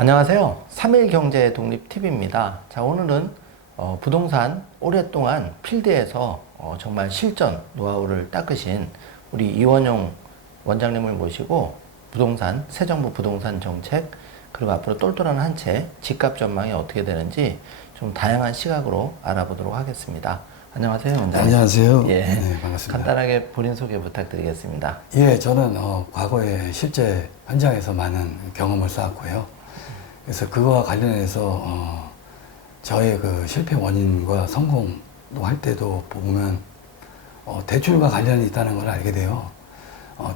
안녕하세요. 3일경제 독립TV입니다. 자, 오늘은 부동산 오랫동안 필드에서 정말 실전 노하우를 닦으신 우리 이원용 원장님을 모시고 부동산, 새 정부 부동산 정책, 그리고 앞으로 똘똘한 한 채 집값 전망이 어떻게 되는지 좀 다양한 시각으로 알아보도록 하겠습니다. 안녕하세요, 원장님. 안녕하세요. 예. 네, 반갑습니다. 간단하게 본인 소개 부탁드리겠습니다. 예, 저는 과거에 실제 현장에서 많은 경험을 쌓았고요. 그래서 그거와 관련해서 저의 그 실패 원인과 성공도 할 때도 보면 대출과 관련이 있다는 걸 알게 돼요.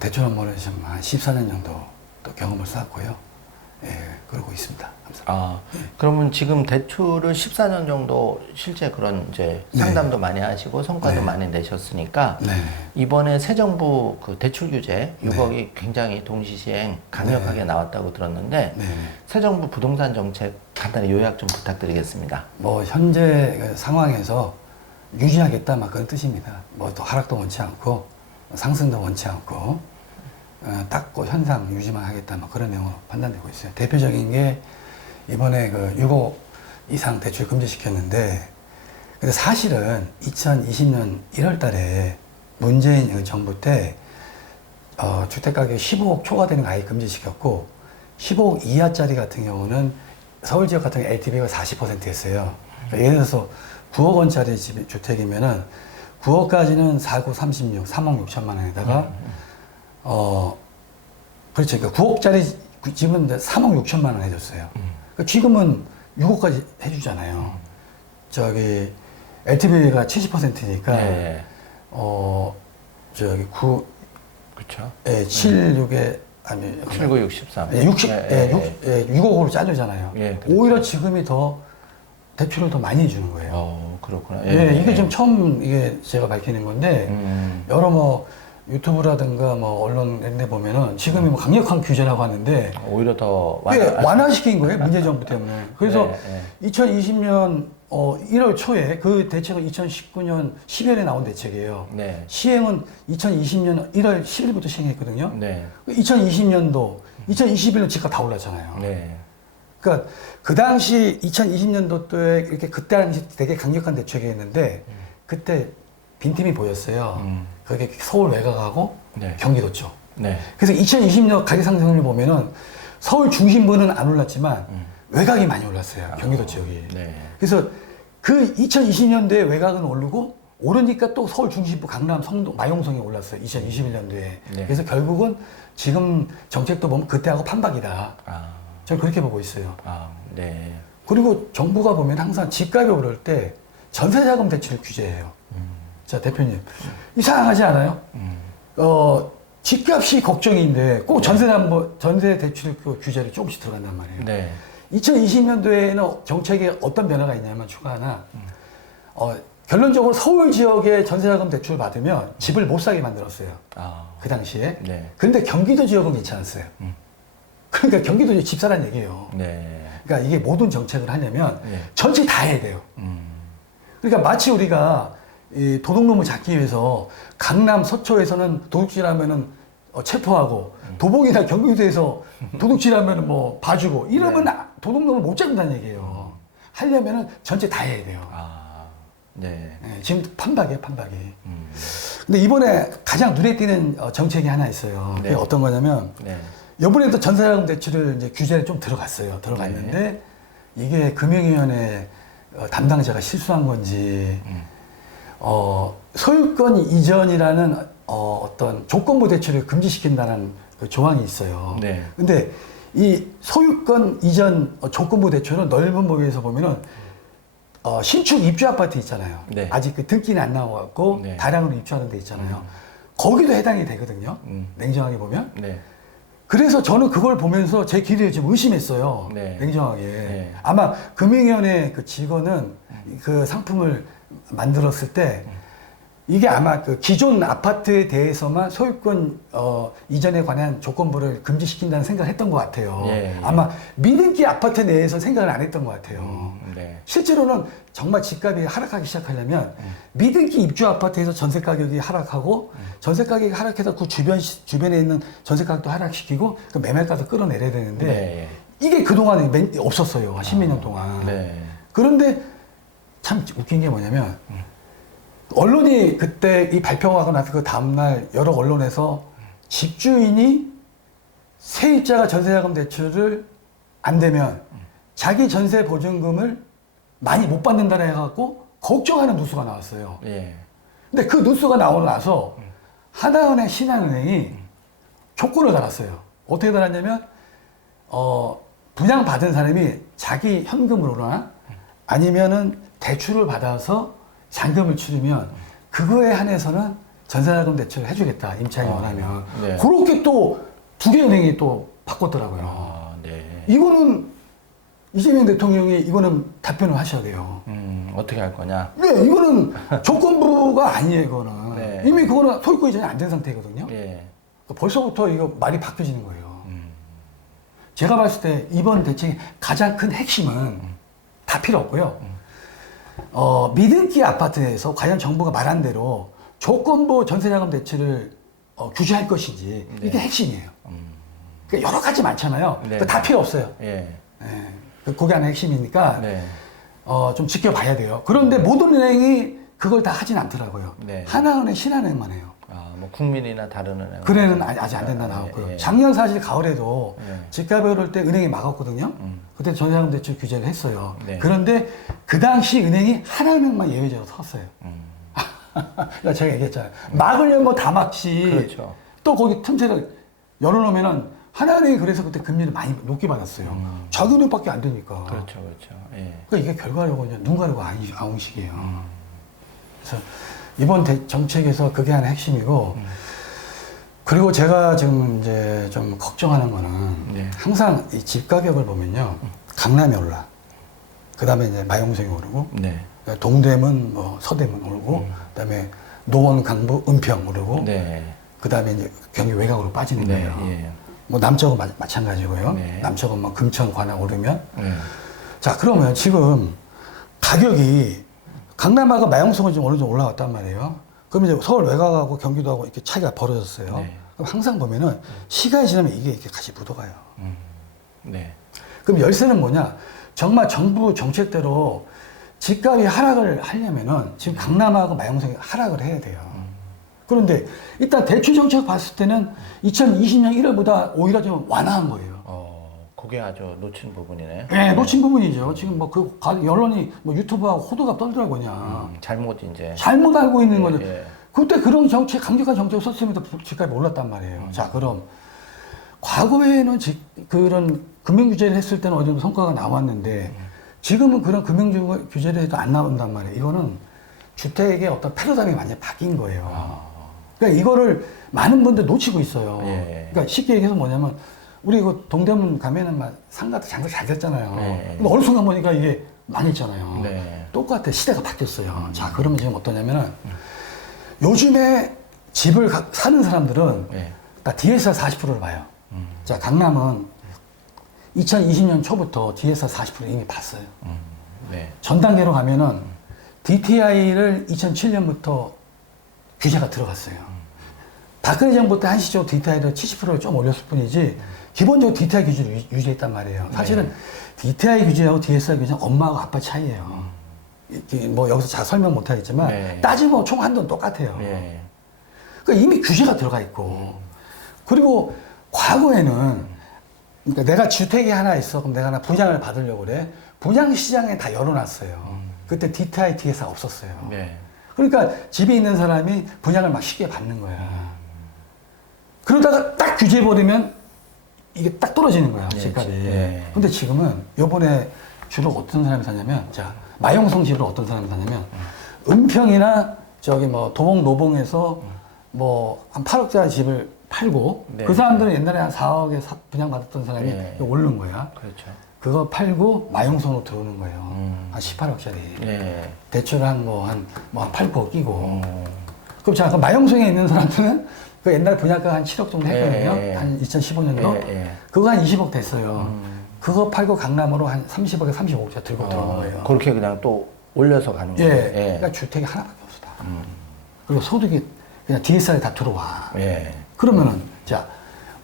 대출 업무를 지금 한 14년 정도 또 경험을 쌓았고요. 예, 그러고 있습니다. 감사합니다. 그러면 지금 대출을 14년 정도 실제 그런 이제 상담도 많이 하시고 성과도 많이 내셨으니까 이번에 새 정부 그 대출 규제 6억이 굉장히 동시시행 강력하게 나왔다고 들었는데 새 정부 부동산 정책 간단히 요약 좀 부탁드리겠습니다. 뭐 현재 그 상황에서 유지하겠다 막 그런 뜻입니다. 뭐 또 하락도 원치 않고 상승도 원치 않고 딱 그 현상 유지만 하겠다 뭐 그런 내용으로 판단되고 있어요. 대표적인 게 이번에 그 6억 이상 대출 금지시켰는데, 근데 사실은 2020년 1월 달에 문재인 정부 때 주택가격이 15억 초과되는 거 아예 금지시켰고 15억 이하짜리 같은 경우는 서울 지역 같은 경우 LTV가 40%였어요. 그러니까 예를 들어서 9억 원짜리 주택이면은 9억까지는 4구 36, 3억 6천만 원에다가 그렇죠. 그러니까 9억짜리 집은 3억 6천만 원 해줬어요. 그러니까 지금은 6억까지 해주잖아요. 저기 LTV가 70%니까 저기 9 그렇죠. 예, 76에 아니 7963. 예, 6억으로 자르잖아요. 예, 그렇죠. 오히려 지금이 더 대출을 더 많이 해주는 거예요. 그렇구나. 예, 이게 지금 처음 이게 제가 밝히는 건데 여러 뭐 유튜브라든가 뭐 언론 이런 데 보면은 지금이 뭐 강력한 규제라고 하는데 오히려 더 완화시킨 거예요. 문재인 정부 때문에. 그래서 2020년 1월 초에 그 대책은 2019년 10월에 나온 대책이에요. 시행은 2020년 1월 10일부터 시행했거든요. 2020년도, 2021년 집값 다 올랐잖아요. 그러니까 그 당시 2020년도에 이렇게 그때 당시 되게 강력한 대책이었는데 그때 빈틈이 보였어요. 그게 서울 외곽하고 경기도 쪽. 그래서 2020년 가격 상승을 보면은 서울 중심부는 안 올랐지만 외곽이 많이 올랐어요. 경기도 지역이. 그래서 그 2020년도에 외곽은 오르고 오르니까 또 서울 중심부 강남 성동 마용성이 올랐어요. 2021년도에. 그래서 결국은 지금 정책도 보면 그때하고 판박이다. 저는 그렇게 보고 있어요. 그리고 정부가 보면 항상 집값이 오를 때 전세자금 대출 규제해요. 자, 대표님. 이상하지 않아요? 집값이 걱정인데 꼭 전세 대출 그 규제를 조금씩 들어간단 말이에요. 2020년도에는 정책에 어떤 변화가 있냐면 추가 하나. 결론적으로 서울 지역에 전세자금 대출 받으면 집을 못 사게 만들었어요. 그 당시에. 그런데 경기도 지역은 괜찮았어요. 그러니까 경기도 지역 집 사라는 얘기예요. 그러니까 이게 모든 정책을 하려면 전체 다 해야 돼요. 그러니까 마치 우리가 이 도둑놈을 잡기 위해서 강남 서초에서는 도둑질하면은 체포하고 도봉이나 경기도에서 도둑질하면은 뭐 봐주고 이러면 도둑놈을 못 잡는다는 얘기예요. 하려면은 전체 다 해야 돼요. 지금 판박이에요, 판박이. 근데 이번에 가장 눈에 띄는 정책이 하나 있어요. 그게 어떤 거냐면 이번에도 전세자금 대출을 이제 규제에 좀 들어갔는데 이게 금융위원회 담당자가 실수한 건지 소유권 이전이라는 어떤 조건부 대출을 금지시킨다는 그 조항이 있어요. 근데 이 소유권 이전 조건부 대출은 넓은 범위에서 보면은 신축 입주 아파트 있잖아요. 아직 그 등기는 안 나와갖고 다량으로 입주하는 데 있잖아요. 거기도 해당이 되거든요. 냉정하게 보면. 그래서 저는 그걸 보면서 제 길을 좀 의심했어요. 냉정하게. 아마 금융위원회 그 직원은 그 상품을 만들었을 때 이게 아마 그 기존 아파트에 대해서만 소유권 이전에 관한 조건부를 금지시킨다는 생각을 했던 것 같아요. 아마 미등기 아파트 내에서 생각을 안 했던 것 같아요. 실제로는 정말 집값이 하락하기 시작하려면 미등기 입주 아파트에서 전세 가격이 하락하고 전세 가격이 하락해서 그 주변에 있는 전세 가격도 하락시키고 그 매매가도 끌어내려야 되는데 이게 그동안 없었어요. 한 10몇 년 동안. 네. 그런데 참 웃긴 게 뭐냐면 언론이 그때 이 발표가 하고 나서 그 다음날 여러 언론에서 집주인이 세입자가 전세자금 대출을 안 되면 자기 전세 보증금을 많이 못 받는다라 해갖고 걱정하는 뉴스가 나왔어요. 예. 근데 그 뉴스가 나오고 나서 하나은행, 신한은행이 조건을 달았어요. 어떻게 달았냐면 분양받은 사람이 자기 현금으로나 아니면은 대출을 받아서 잔금을 치르면 그거에 한해서는 전세자금 대출을 해주겠다. 임차인이 원하면. 네. 그렇게 또 두 개 은행이 또 바꿨더라고요. 아, 네. 이거는 이재명 대통령이 이거는 답변을 하셔야 돼요. 어떻게 할 거냐? 네, 이거는 조건부가 아니에요, 이거는. 네. 이미 그거는 소유권이 전혀 안 된 상태거든요. 예. 벌써부터 이거 말이 바뀌어지는 거예요. 제가 봤을 때 이번 대책의 가장 큰 핵심은 다 필요 없고요. 미등기 아파트에서 과연 정부가 말한 대로 조건부 전세자금 대출을 규제할 것인지 네. 이게 핵심이에요. 그러니까 여러 가지 많잖아요. 네. 그러니까 다 필요 없어요. 예. 그게 하나 핵심이니까 네. 좀 지켜봐야 돼요. 그런데 모든 은행이 그걸 다 하진 않더라고요. 네. 하나은행, 신한은행만 해요. 아, 뭐 국민이나 다른 은행. 그래는 아직 안 된다 나왔고요. 예. 작년 사실 가을에도 예. 집값이 오를 때 은행이 막았거든요. 그때 전세자금 대출 규제를 했어요. 네. 그런데 그 당시 은행이 하나은행만 예외적으로 섰어요. 그러니까 제가 얘기했잖아요. 막으려면 뭐 다 막지. 그렇죠. 또 거기 틈새를 열어놓으면은 하나은행이 그래서 그때 금리를 많이 높게 받았어요. 자기 은행밖에 안 되니까. 그렇죠, 그렇죠. 예. 그러니까 이게 결과적으로 그냥 눈 가리고 아웅식이에요. 그래서 이번 정책에서 그게 하나 핵심이고, 그리고 제가 지금 이제 좀 걱정하는 거는 네. 항상 이 집 가격을 보면요, 강남이 올라, 그 다음에 이제 마용성이 오르고, 네. 동대문, 뭐 서대문 오르고, 그다음에 노원, 강북, 은평 오르고, 네. 그다음에 이제 경기 외곽으로 빠지는 네. 거예요. 예. 뭐 남쪽은 마찬가지고요. 네. 남쪽은 뭐 금천, 관악 오르면, 네. 자 그러면 지금 가격이 강남하고 마용성은 지금 어느 정도 올라왔단 말이에요. 그럼 이제 서울 외곽하고 경기도하고 이렇게 차이가 벌어졌어요. 네. 그럼 항상 보면은 시간이 지나면 이게 이렇게 같이 묻어가요. 네. 그럼 열쇠는 뭐냐? 정말 정부 정책대로 집값이 하락을 하려면은 지금 강남하고 마용성이 하락을 해야 돼요. 그런데 일단 대출 정책 봤을 때는 2020년 1월보다 오히려 좀 완화한 거예요. 그게 아주 놓친 부분이네. 네, 놓친 부분이죠. 지금 뭐 그 언론이 뭐 유튜브하고 호두갑 떨더라고요, 그냥. 잘못 이제. 잘못 알고 있는 거죠. 예. 그때 그런 정책, 강력한 정책을 썼으면 집값이 올랐단 말이에요. 자, 그럼 과거에는 그런 금융 규제를 했을 때는 어느 정도 성과가 나왔는데 지금은 그런 금융 규제를 해도 안 나온단 말이에요. 이거는 주택의 어떤 패러다임이 완전히 바뀐 거예요. 그러니까 이거를 많은 분들 놓치고 있어요. 예. 그러니까 쉽게 얘기해서 뭐냐면 우리 그 동대문 가면은 막 상가도 장사 잘 됐잖아요. 예. 근데 어느 순간 보니까 이게 망했잖아요. 네. 똑같아. 시대가 바뀌었어요. 자, 그러면 지금 어떠냐면은 요즘에 집을 사는 사람들은 네. 다 DSR 40%를 봐요. 자, 강남은 2020년 초부터 DSR 40% 이미 봤어요. 네. 전 단계로 가면은 DTI를 2007년부터 규제가 들어갔어요. 박근혜 정부 때 한시적으로 DTI를 70%를 좀 올렸을 뿐이지 기본적으로 DTI 규제를 유지했단 말이에요. 사실은 DTI 규제하고 DSR 규제는 엄마하고 아빠 차이예요. 이렇게 뭐 여기서 잘 설명 못 하겠지만 네. 따지면 총 한돈 똑같아요. 예. 그러니까 이미 규제가 들어가 있고 그리고 과거에는 그러니까 내가 주택이 하나 있어 그럼 내가 하나 분양을 받으려고 그래 분양 시장에 다 열어놨어요. 그때 DTI, DSR 없었어요. 네. 그러니까 집에 있는 사람이 분양을 막 쉽게 받는 거야. 그러다가 딱 규제해버리면 이게 딱 떨어지는 거야, 예, 집값이. 예. 근데 지금은 요번에 주로 어떤 사람이 사냐면, 자, 마용성 집을 어떤 사람이 사냐면, 은평이나 저기 뭐 도봉, 노봉에서 뭐 한 8억짜리 집을 팔고, 네. 그 사람들은 옛날에 한 4억에 분양받았던 사람이 예. 오르는 거야. 그렇죠. 그거 팔고 마용성으로 들어오는 거예요. 한 18억짜리. 예. 대출 한 8, 9억 끼고. 그럼 자, 그 마용성에 있는 사람들은 그 옛날 분양가 한 7억 정도 했거든요. 예. 한 2015년도. 예. 그거 한 20억 됐어요. 그거 팔고 강남으로 한 30억에 35억짜리 들고 들어온 거예요. 그렇게 그냥 또 올려서 가는 예. 거예요. 그러니까 주택이 하나밖에 없어. 그리고 소득이 그냥 DSR에 다 들어와. 예. 그러면은, 자,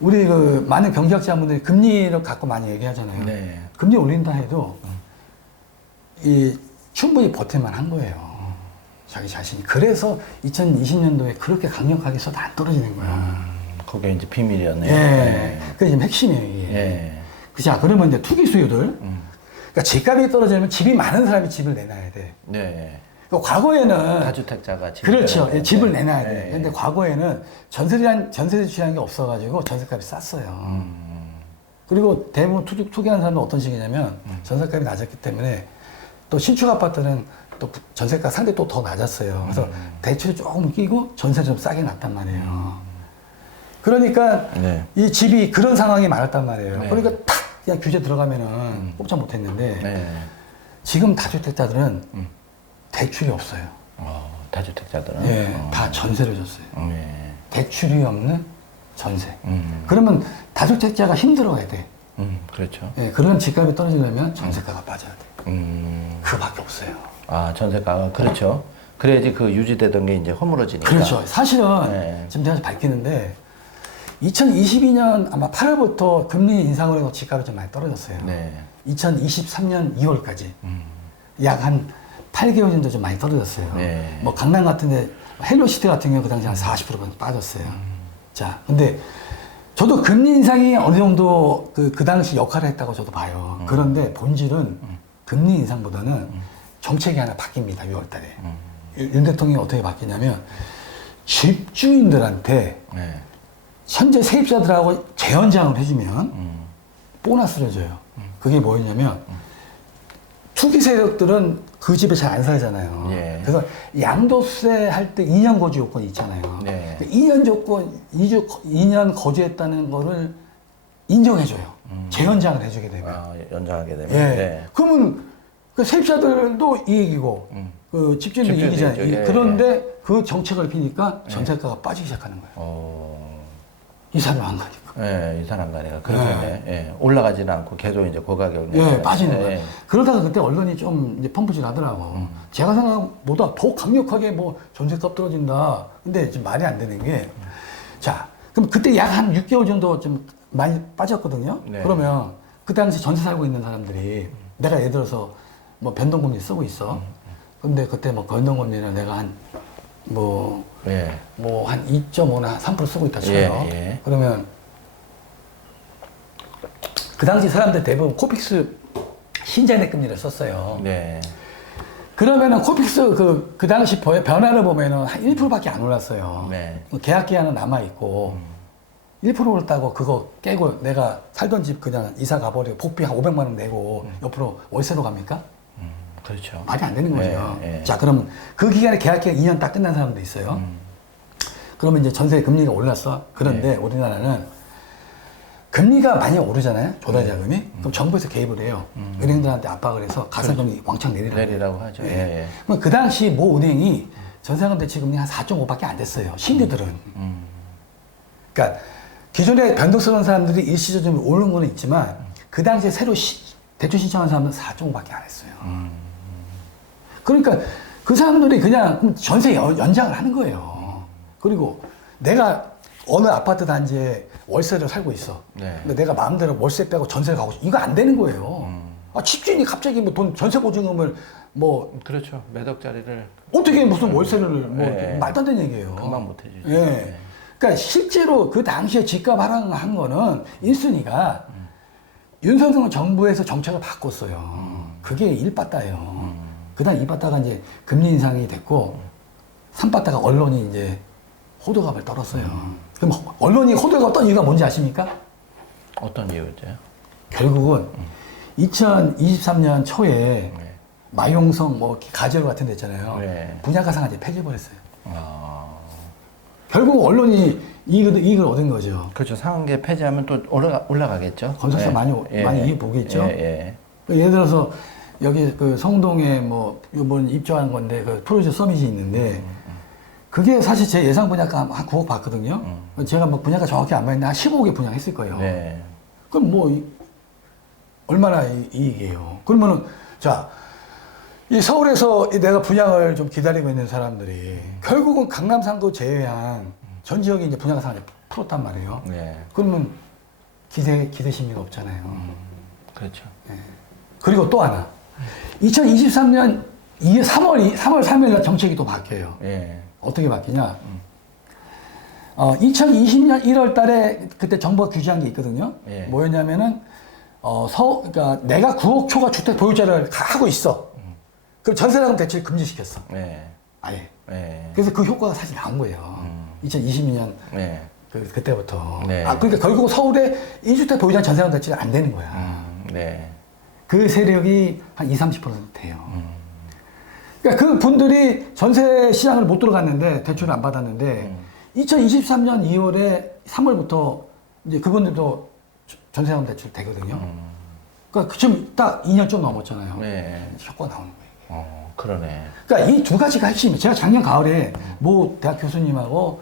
우리 그 많은 경제학자분들이 금리를 갖고 많이 얘기하잖아요. 네. 금리 올린다 해도 이 충분히 버틸만 한 거예요. 자기 자신이. 그래서 2020년도에 그렇게 강력하게 써도 안 떨어지는 거야. 그게 이제 비밀이었네요. 예. 네. 그게 지금 핵심이에요, 이게. 예. 자, 그러면 이제 투기 수요들. 그러니까 집값이 떨어지면 집이 많은 사람이 집을 내놔야 돼. 네. 그러니까 과거에는. 다주택자가 집을 그렇죠. 내놔야 집을 돼. 내놔야 돼. 네. 근데 과거에는 전세 대출이라는 게 없어가지고 전세값이 쌌어요. 그리고 대부분 투기하는 사람은 어떤 식이냐면 전세값이 낮았기 때문에 또 신축 아파트는 또 전세가 상대 또 더 낮았어요. 그래서 대출이 조금 끼고 전세를 좀 싸게 놨단 말이에요. 그러니까 네. 이 집이 그런 상황이 많았단 말이에요. 네. 그러니까 탁 그냥 규제 들어가면은 꼼짝 못 했는데 네. 지금 다주택자들은 대출이 없어요. 다주택자들은. 예, 다 전세를 줬어요. 네. 대출이 없는 전세. 그러면 다주택자가 힘들어야 돼. 그렇죠. 예, 그런 집값이 떨어지려면 전세가가 빠져야 돼. 그밖에 없어요. 아, 전세가가, 그렇죠. 그래야지 그 유지되던 게 이제 허물어지니까. 그렇죠. 사실은 네. 지금 제가 밝히는데 2022년 아마 8월부터 금리 인상을 해서 집값이 좀 많이 떨어졌어요. 네. 2023년 2월까지 약 한 8개월 정도 좀 많이 떨어졌어요. 네. 뭐 강남 같은데 헬로시티 같은 경우 그 당시 한 40% 빠졌어요. 자, 근데 저도 금리 인상이 어느 정도 그 당시 역할을 했다고 저도 봐요. 그런데 본질은 금리 인상보다는 정책이 하나 바뀝니다. 6월 달에. 윤 대통령이 어떻게 바뀌냐면 집주인들한테 네. 현재 세입자들하고 재연장을 해주면 보너스를 줘요. 그게 뭐였냐면 투기 세력들은 그 집에 잘 안 살잖아요. 예. 그래서 양도세 할 때 2년 거주 요건이 있잖아요. 네. 2년 조건, 2년 거주했다는 거를 인정해줘요. 재연장을 해주게 되면. 아, 연장하게 되면. 예. 네. 그러면 그 세입자들도 이익이고 그 집주인도 집주인도 이익이잖아요. 이익이죠. 예. 그런데 그 정책을 피니까 전세가가 빠지기 시작하는 거예요. 이사를 안 가니까. 예, 이산 안 가니까. 그렇죠. 네. 예. 올라가지는 않고 계속 이제 고가격. 예, 빠지는 예. 거예요. 그러다가 그때 언론이 좀 이제 펌프질 하더라고. 제가 생각보다 더 강력하게 뭐 전세값 떨어진다. 근데 지금 말이 안 되는 게, 자, 그럼 그때 약 한 6개월 정도 좀 많이 빠졌거든요. 네. 그러면 그 당시 전세 살고 있는 사람들이 내가 예를 들어서 뭐 변동금리 쓰고 있어. 근데 그때 뭐 변동금리는 내가 예. 한 2.5나 3% 쓰고 있다 쳐요. 예, 예. 그러면 그 당시 사람들 대부분 코픽스 신자내 금리를 썼어요. 네. 그러면은 코픽스 그 당시 변화를 보면은 한 1%밖에 안 올랐어요. 네. 계약 기한은 남아있고 1% 올랐다고 그거 깨고 내가 살던 집 그냥 이사 가버리고 복비 한 500만 원 내고 옆으로 월세로 갑니까? 그렇죠. 말이 안 되는 거죠. 예, 예. 자, 그러면 그 기간에 계약 기간 2년 딱 끝난 사람도 있어요. 그러면 이제 전세 금리가 올랐어. 그런데 우리나라는 금리가 많이 오르잖아요. 조달 자금이. 그럼 정부에서 개입을 해요. 은행들한테 압박을 해서 가산금리 왕창 내리라고 하죠. 예. 예, 예. 그럼 그 당시 모 은행이 전세금 대출 금리 한 4.5밖에 안 됐어요. 신규들은. 그러니까 기존에 변동스러운 사람들이 일시적으로 오른 거는 있지만 그 당시에 새로 대출 신청한 사람은 4.5밖에 안 했어요. 그러니까 그 사람들이 그냥 전세 연장을 하는 거예요. 그리고 내가 어느 아파트 단지에 월세를 살고 있어. 네. 근데 내가 마음대로 월세 빼고 전세를 가고 싶어. 이거 안 되는 거예요. 아, 집주인이 갑자기 뭐 돈 전세 보증금을 뭐 그렇죠. 몇 억짜리를 어떻게 무슨 월세를 뭐 네. 말도 안 되는 얘기예요. 금방 못 해주죠. 예. 그러니까 실제로 그 당시에 집값 하락한 거는 1순위가 윤석열 정부에서 정책을 바꿨어요. 그게 1빠따예요. 그 다음 2빠따가 이제 금리 인상이 됐고 3빠따가 언론이 이제 호들갑을 떨었어요. 그럼 언론이 호들갑 떤 이유가 뭔지 아십니까? 어떤 이유죠? 결국은 2023년 초에 네. 마용성 뭐 가재로 같은 데 있잖아요. 네. 분양가 상한제 폐지해버렸어요. 아, 결국 언론이 이익을 얻은 거죠. 그렇죠. 상한제 폐지하면 또 올라가겠죠. 건설사 많이 이익 보겠죠. 예, 예를 들어서 여기 그 성동에 뭐 이번 입주하는 건데 그 프로젝트 서밋이 있는데 그게 사실 제 예상 분양가 한 9억 받거든요. 제가 뭐 분양가 정확히 안 봤는데 한 15억에 분양했을 거예요. 네. 그럼 뭐 얼마나 이익이에요. 그러면은 자, 이 서울에서 내가 분양을 좀 기다리고 있는 사람들이 결국은 강남 상구 제외한 전 지역에 이제 분양가 상한제 풀었단 말이에요. 네. 그러면 기대 심리가 없잖아요. 그렇죠. 그리고 또 하나. 2023년 3월 3일 날 정책이 또 바뀌어요. 예. 어떻게 바뀌냐? 2020년 1월 달에 그때 정부가 규제한 게 있거든요. 예. 뭐였냐면은, 그러니까 내가 9억 초과 주택 보유자를 하고 있어. 그럼 전세자금 대출 금지시켰어. 예. 아예. 예. 그래서 그 효과가 사실 나온 거예요. 2022년 예. 그때부터. 네. 그러니까 결국 서울에 1주택 보유자 전세자금 대출이 안 되는 거야. 네. 그 세력이 한 20, 30% 돼요. 그러니까 그 분들이 전세 시장을 못 들어갔는데 대출을 안 받았는데 2023년 2월에 3월부터 이제 그분들도 전세자금 대출 되거든요. 그러니까 지금 딱 2년 좀 넘었잖아요. 네. 효과가 나오는 거예요. 그러네. 그러니까 이 두 가지가 핵심이에요. 제가 작년 가을에 모 대학 교수님하고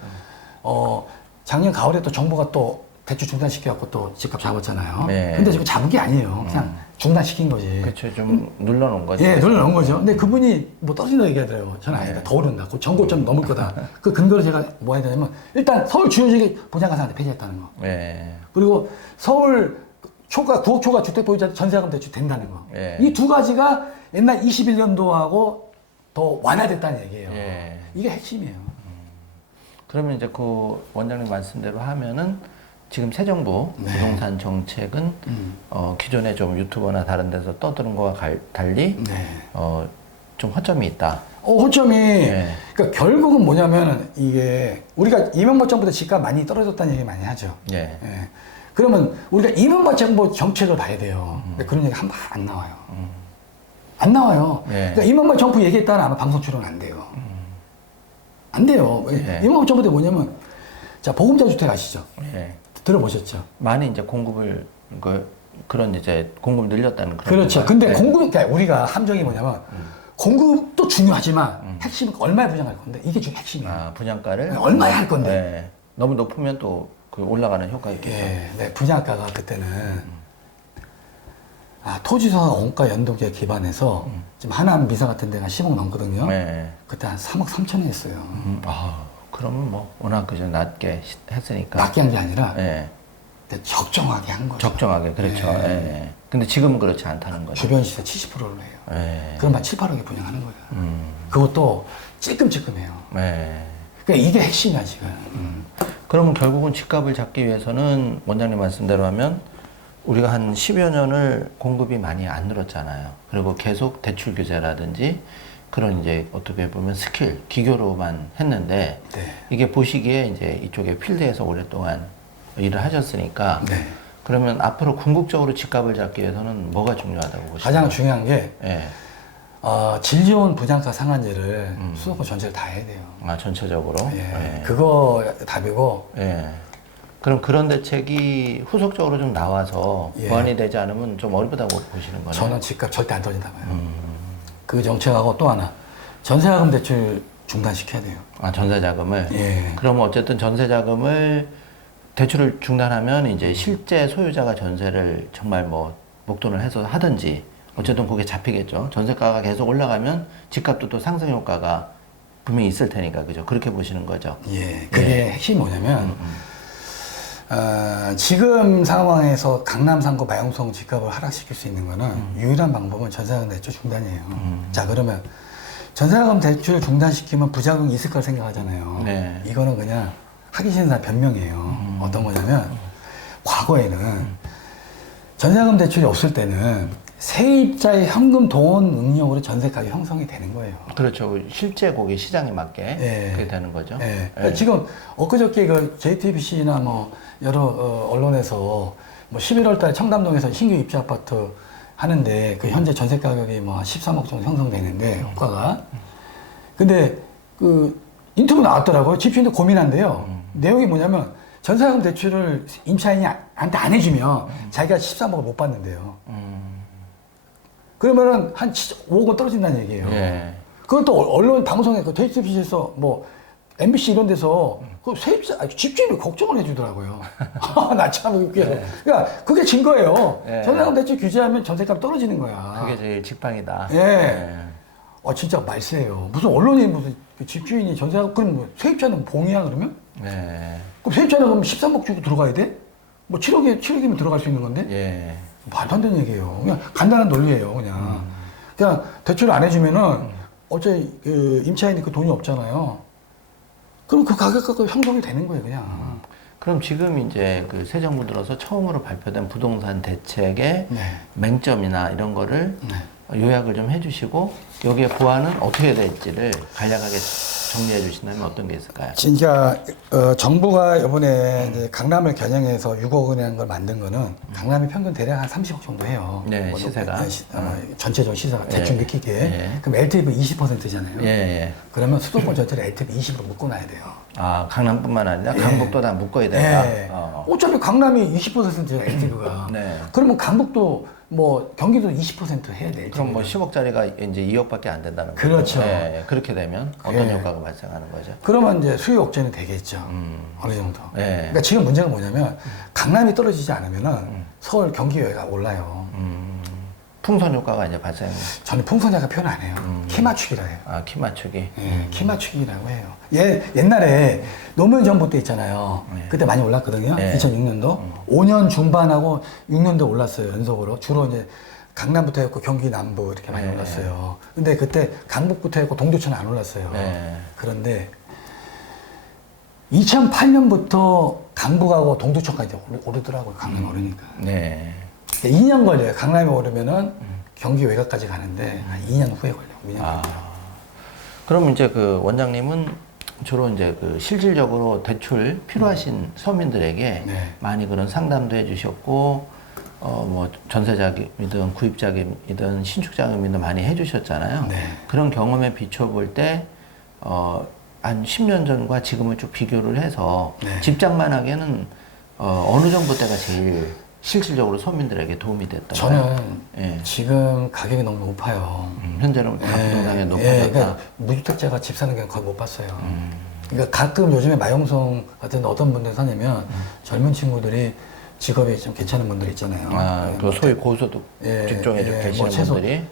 작년 가을에 또 정부가 또 대출 중단시켜갖고 또 집값 잡았잖아요. 네. 근데 지금 잡은 게 아니에요. 그냥 중단시킨 거지. 그렇죠. 좀 눌러놓은 거죠. 예, 눌러놓은 거죠. 근데 그분이 뭐 떨어진다고 얘기하더라고요. 저는 아니다. 더 오른다. 그 전고점 넘을 거다. 그 근거를 제가 뭐 해야 되냐면 일단 서울 주요 지역이 분양가 상한제 폐지했다는 거. 네. 그리고 서울 9억 초과 주택 보유자 전세자금 대출 된다는 거. 예. 이 두 가지가 옛날 21년도하고 더 완화됐다는 얘기예요. 예. 이게 핵심이에요. 그러면 이제 그 원장님 말씀대로 하면은 지금 새 정부 네. 부동산 정책은 기존에 좀 유튜버나 다른 데서 떠드는 거와 달리 네. 좀 허점이 있다. 허점이 네. 그러니까 결국은 뭐냐면 이게 우리가 이명박 정부 때 집값 많이 떨어졌다는 얘기 많이 하죠. 예. 예. 그러면 우리가 이명박 정부 정책을 봐야 돼요. 근데 그런 얘기 한 번 안 나와요. 안 나와요. 예. 그러니까 이명박 정부 얘기했다는 아마 방송 출연 안 돼요. 안 돼요. 예. 이명박 정부 때 뭐냐면 자 보금자 주택 아시죠? 예. 들어보셨죠? 많이 이제 공급을 그런 이제 공급 늘렸다는 그런. 그렇죠. 건가요? 근데 네. 그러니까 우리가 함정이 뭐냐면 공급도 중요하지만 핵심은 얼마에 분양할 건데 이게 지금 핵심이에요. 아, 분양가를 네, 얼마에 할 건데. 네. 너무 높으면 또 그 올라가는 효과가 있겠죠. 예, 네, 분양가가 그때는 토지소와 원가 연동제 기반해서 지금 하남 미사 같은 데가 10억 넘거든요. 네. 그때 한 3억 3천에 했어요. 그러면 뭐 워낙 그저 낮게 했으니까. 낮게 한 게 아니라 예. 근데 적정하게 한 거죠. 적정하게 그렇죠. 네. 예. 근데 지금은 그렇지 않다는 거죠. 주변 시세 70%를 해요. 예. 그럼 한 7, 8억에 분양하는 거예요. 그것도 찔끔찔끔해요. 예. 그러니까 이게 핵심이야 지금. 그러면 결국은 집값을 잡기 위해서는 원장님 말씀대로 하면 우리가 한 10여 년을 공급이 많이 안 늘었잖아요. 그리고 계속 대출 규제라든지 그런 이제 어떻게 보면 스킬, 기교로만 했는데 네. 이게 보시기에 이제 이쪽에 필드에서 오랫동안 일을 하셨으니까 네. 그러면 앞으로 궁극적으로 집값을 잡기 위해서는 뭐가 중요하다고 보시나요? 가장 중요한 게 예. 질 좋은 분양가 상한제를 수도권 전체를 다 해야 돼요. 아, 전체적으로? 예. 예. 그거 답이고 예. 그럼 그런 대책이 후속적으로 좀 나와서 예. 보완이 되지 않으면 좀 어렵다고 보시는 거네요. 저는 집값 절대 안 떨어진다 봐요. 그 정책하고 또 하나 전세자금 대출 중단시켜야 돼요. 아, 전세자금을? 예. 그러면 어쨌든 전세자금을 대출을 중단하면 이제 실제 소유자가 전세를 정말 뭐 목돈을 해서 하든지 어쨌든 그게 잡히겠죠. 전세가가 계속 올라가면 집값도 또 상승 효과가 분명히 있을 테니까, 그죠? 그렇게 보시는 거죠. 예. 그게 핵심이 뭐냐면 지금 상황에서 강남 상고 마용성 집값을 하락시킬 수 있는 거는 유일한 방법은 전세자금 대출 중단이에요. 자, 그러면 전세자금 대출 중단시키면 부작용이 있을 걸 생각하잖아요. 네. 이거는 그냥 하기 싫은 사람 변명이에요. 어떤 거냐면 과거에는 전세자금 대출이 없을 때는 세입자의 현금 돈 응용으로 전세가격이 형성이 되는 거예요. 그렇죠. 실제 고객 시장에 맞게 예. 그렇게 되는 거죠. 예. 그러니까 지금 엊그저께 그 JTBC나 뭐 여러 언론에서 뭐 11월 달에 청담동에서 신규 입주 아파트 하는데 그 현재 전세 가격이 뭐 13억 정도 형성되는데 효과가. 근데 그 인터뷰 나왔더라고요. 집주인도 고민한대요. 내용이 뭐냐면 전세자금 대출을 임차인한테 안 해주면 자기가 13억을 못 받는데요. 그러면은 한 5억은 떨어진다는 얘기예요. 예. 그것도 언론 방송에 그 JTBC에서 뭐 MBC 이런 데서 그 세입자 집주인을 걱정을 해주더라고요. 나 참 웃겨요. 그러니까 그게 증거예요. 예. 전세자금 대출 규제하면 전세값 떨어지는 거야. 그게 제일 직방이다. 예. 진짜 말세예요. 무슨 언론이 무슨 그 집주인이 전세하고 그럼 뭐 세입자는 봉이야 그러면? 네. 그럼 세입자는 그럼 13억 주고 들어가야 돼? 뭐 7억이면 들어갈 수 있는 건데? 예. 말도 안 되는 얘기예요. 그냥 간단한 논리예요, 그냥. 그냥 대출을 안 해주면은 어차피 그 임차인이 그 돈이 없잖아요. 그럼 그 가격 갖고 형성이 되는 거예요, 그냥. 그럼 지금 이제 그 새 정부 들어서 처음으로 발표된 부동산 대책의 네. 맹점이나 이런 거를 네. 요약을 좀 해주시고 여기에 보완은 어떻게 될지를 간략하게 정리해 주신다면 어떤 게 있을까요? 진짜 정부가 이번에 이제 강남을 겨냥해서 6억 원이라는 걸 만든 거는 강남이 평균 대략 한 30억 정도 해요. 네, 시세가. 전체적 시세가 대충 예. 느끼게. 예. 그럼 LTV 20%잖아요. 예, 예. 그러면 수도권 전체를 LTV 20으로 묶어놔야 돼요. 아, 강남뿐만 아니라 예. 강북도 다 묶어야 된다. 예. 어차피 강남이 20%야 LTV가. 네. 그러면 강북도 뭐 경기도 20% 해야 돼. 그럼 뭐 10억짜리가 이제 2억밖에 안 된다는 거죠. 그렇죠. 예, 그렇게 되면 어떤 예. 효과가 발생하는 거죠? 그러면 이제 수요 억제는 되겠죠. 어느 정도. 예. 그러니까 지금 문제가 뭐냐면 강남이 떨어지지 않으면은 서울 경기 여기가 올라요. 풍선 효과가 이제 발생. 저는 풍선이라고 표현 안 해요. 키 맞추기라 해요. 아, 키 맞추기. 예, 키 맞추기라고 해요. 옛날에 노무현 정부 때 있잖아요. 네. 그때 많이 올랐거든요. 네. 2006년도. 5년 중반하고 6년도 올랐어요. 연속으로. 주로 이제 강남부터 했고 경기 남부 이렇게 많이 네. 올랐어요. 근데 그때 강북부터 했고 동두천은 안 올랐어요. 네. 그런데 2008년부터 강북하고 동두천까지 오르더라고요. 강남이 오르니까. 네. 2년 걸려요. 강남이 오르면은 경기 외곽까지 가는데 한 2년 후에 걸려요. 2년 아. 그럼 이제 그 원장님은 주로 이제 그 실질적으로 대출 필요하신 서민들에게 네. 많이 그런 상담도 해주셨고, 뭐 전세자금이든 구입자금이든 신축자금이든 많이 해주셨잖아요. 네. 그런 경험에 비춰볼 때, 한 10년 전과 지금을 쭉 비교를 해서 네. 집장만 하기에는 어느 정도 때가 제일 실질적으로 서민들에게 도움이 됐다. 저는 예. 지금 가격이 너무 높아요. 현재는 다 부동산이 높아졌다. 그러니까 무주택자가 집 사는 게 거의 못 봤어요. 그러니까 가끔 요즘에 마용성 같은 데 어떤 분들 사냐면 젊은 친구들이 직업이 좀 괜찮은 분들 있잖아요. 아, 그 소위 고소득 예, 직종에 좀 예, 계시는 뭐 최소 분들이